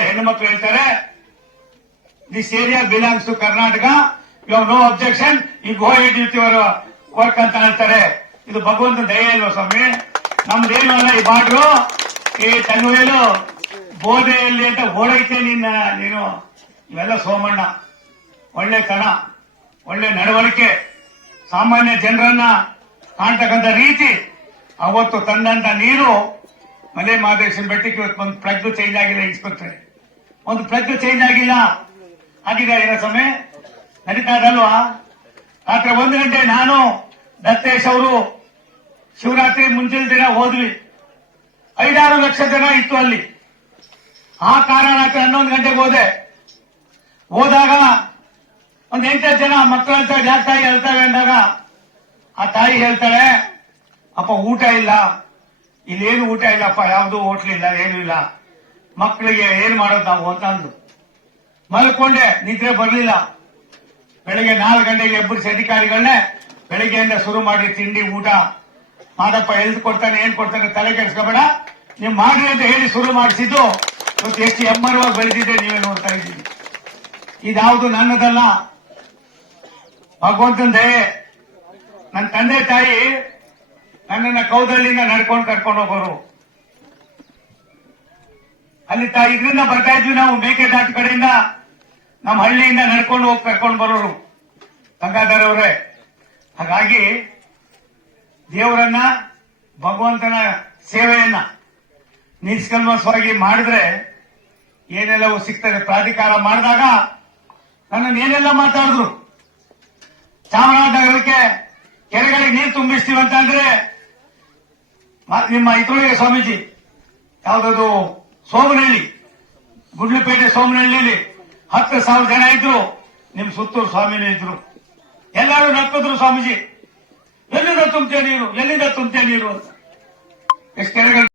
ಹೆಣ್ಣು ಮಕ್ಕಳು ಹೇಳ್ತಾರೆ, this area belongs to Karnataka, you have no objection, you go head with your work ಅಂತ ಹೇಳ್ತಾರೆ. ಇದು ಭಗವಂತ ದಯ ಇಲ್ವ ಸ್ವಾಮಿ? ನಮ್ದೇನು ಅಲ್ಲ ಈ ಬಾರ್ಡ್ರು, ಈ ತನ್ವೇಲು ಬೋಧೆಯಲ್ಲಿ ಅಂತ ಓಡೈತೆ ನೀನು. ಇವೆಲ್ಲ ಸೋಮಣ್ಣ ಒಳ್ಳೆತನ, ಒಳ್ಳೆ ನಡವಳಿಕೆ, ಸಾಮಾನ್ಯ ಜನರನ್ನ ಕಾಣ್ತಕ್ಕಂಥ ರೀತಿ. ಅವತ್ತು ತಂದಂತ ನೀರು ಮಲೆ ಮಹದೇಶ್ವರ ಬೆಟ್ಟಕ್ಕೆ ಇವತ್ತು ಒಂದು ಪ್ಲಗ್ ಚೇಂಜ್ ಆಗಿಲ್ಲ. ಇನ್ಸ್ಪೆಕ್ಟರ್, ಒಂದು ಪ್ಲಗ್ ಚೇಂಜ್ ಆಗಿಲ್ಲ. ಆಗಿದೆ ಏನೋ ಸಮಯ ನಡೀತಾ ಇದಲ್ವಾ? ರಾತ್ರಿ 1 ಗಂಟೆ ನಾನು ದತ್ತೇಶ್ ಅವರು ಶಿವರಾತ್ರಿ ಮುಂಚಿನ ದಿನ ಹೋದ್ವಿ. 5-6 ಲಕ್ಷ ಜನ ಇತ್ತು ಅಲ್ಲಿ. ಆ ಕಾರಣ ರಾತ್ರಿ 11 ಗಂಟೆಗೆ ಹೋದಾಗ ಒಂದ್ 8 ಜನ ಮಕ್ಕಳು ಹೇಳ್ತಾರೆ, ಯಾಕೆ ತಾಯಿ ಹೇಳ್ತಾವೆ ಅಂದಾಗ ಆ ತಾಯಿ ಹೇಳ್ತಾಳೆ, ಅಪ್ಪ ಊಟ ಇಲ್ಲ, ಇಲ್ಲೇನು ಊಟ ಇಲ್ಲಪ್ಪ, ಯಾವುದು ಹೋಟ್ಲ್ ಇಲ್ಲ, ಏನೂ ಇಲ್ಲ, ಮಕ್ಕಳಿಗೆ ಏನ್ ಮಾಡೋದು ನಾವು ಅಂತ ಅಂದು. ಮಲ್ಕೊಂಡೆ, ನಿದ್ರೆ ಬರಲಿಲ್ಲ. ಬೆಳಿಗ್ಗೆ 4 ಗಂಟೆಗೆ ಎಬ್ಬರಿಸಿ ಅಧಿಕಾರಿಗಳನ್ನೇ ಬೆಳಿಗ್ಗೆಯಿಂದ ಶುರು ಮಾಡಿ ತಿಂಡಿ ಊಟ. ಮಾದಪ್ಪ ಎಲ್ದು ಕೊಡ್ತಾನೆ, ಏನ್ ಕೊಡ್ತಾನೆ ತಲೆ ಕೆಡಿಸ್ಕೋಬೇಡ, ನೀವು ಮಾಡ್ರಿ ಅಂತ ಹೇಳಿ ಶುರು ಮಾಡಿಸಿದ್ದು ಇವತ್ತು ಎಷ್ಟು ಎಮ್ಮರವಾಗಿ ಬೆಳೆದಿದೆ ನೀವೇ ನೋಡ್ತಾ ಇದ್ದೀವಿ. ಇದ್ಯಾವುದು ನನ್ನದಲ್ಲ, ಭಗವಂತನ ದಯೆ. ನನ್ನ ತಂದೆ ತಾಯಿ ನನ್ನನ್ನ ಕೌದಳ್ಳಿಯಿಂದ ನಡ್ಕೊಂಡು ಕರ್ಕೊಂಡು ಹೋಗೋರು. ಅಲ್ಲಿ ಇದರಿಂದ ಬರ್ತಾ ಇದ್ವಿ ನಾವು, ಮೇಕೆದಾಟು ಕಡೆಯಿಂದ, ನಮ್ಮ ಹಳ್ಳಿಯಿಂದ ನಡ್ಕೊಂಡು ಹೋಗಿ ಕರ್ಕೊಂಡು ಬರೋರು ಗಂಗಾಧರ್ ಅವರೇ. ಹಾಗಾಗಿ ದೇವರನ್ನ, ಭಗವಂತನ ಸೇವೆಯನ್ನ ನಿಷ್ಕಲ್ಮಸವಾಗಿ ಮಾಡಿದ್ರೆ ಏನೆಲ್ಲವೂ ಸಿಗ್ತದೆ. ಪ್ರಾಧಿಕಾರ ಮಾಡಿದಾಗ ನನ್ನನ್ನು ಏನೆಲ್ಲ ಮಾತಾಡಿದ್ರು. ಚಾಮರಾಜನಗರಕ್ಕೆ ಕೆರೆಗಳಿಗೆ ನೀರು ತುಂಬಿಸ್ತೀವಿ ಅಂತ ಅಂದ್ರೆ ನಿಮ್ಮ ಇತೊಳಗೆ ಸ್ವಾಮೀಜಿ ಯಾವ್ದದು ಸೋಮನಹಳ್ಳಿ, ಗುಡ್ಲಪೇಟೆ ಸೋಮನಹಳ್ಳಿಲಿ 10,000 ಜನ ಇದ್ರು. ನಿಮ್ ಸುತ್ತೂರು ಸ್ವಾಮಿನೂ ಇದ್ರು. ಎಲ್ಲರೂ ನಕ್ಕಿದ್ರು, ಸ್ವಾಮೀಜಿ ಎಲ್ಲಿಂದ ತುಂಬ್ತೇ ನೀರು, ಎಲ್ಲಿಂದ ತುಂಬ್ತೇ ನೀರು ಅಂತ. ಎಷ್ಟು ಕೆರೆಗಳು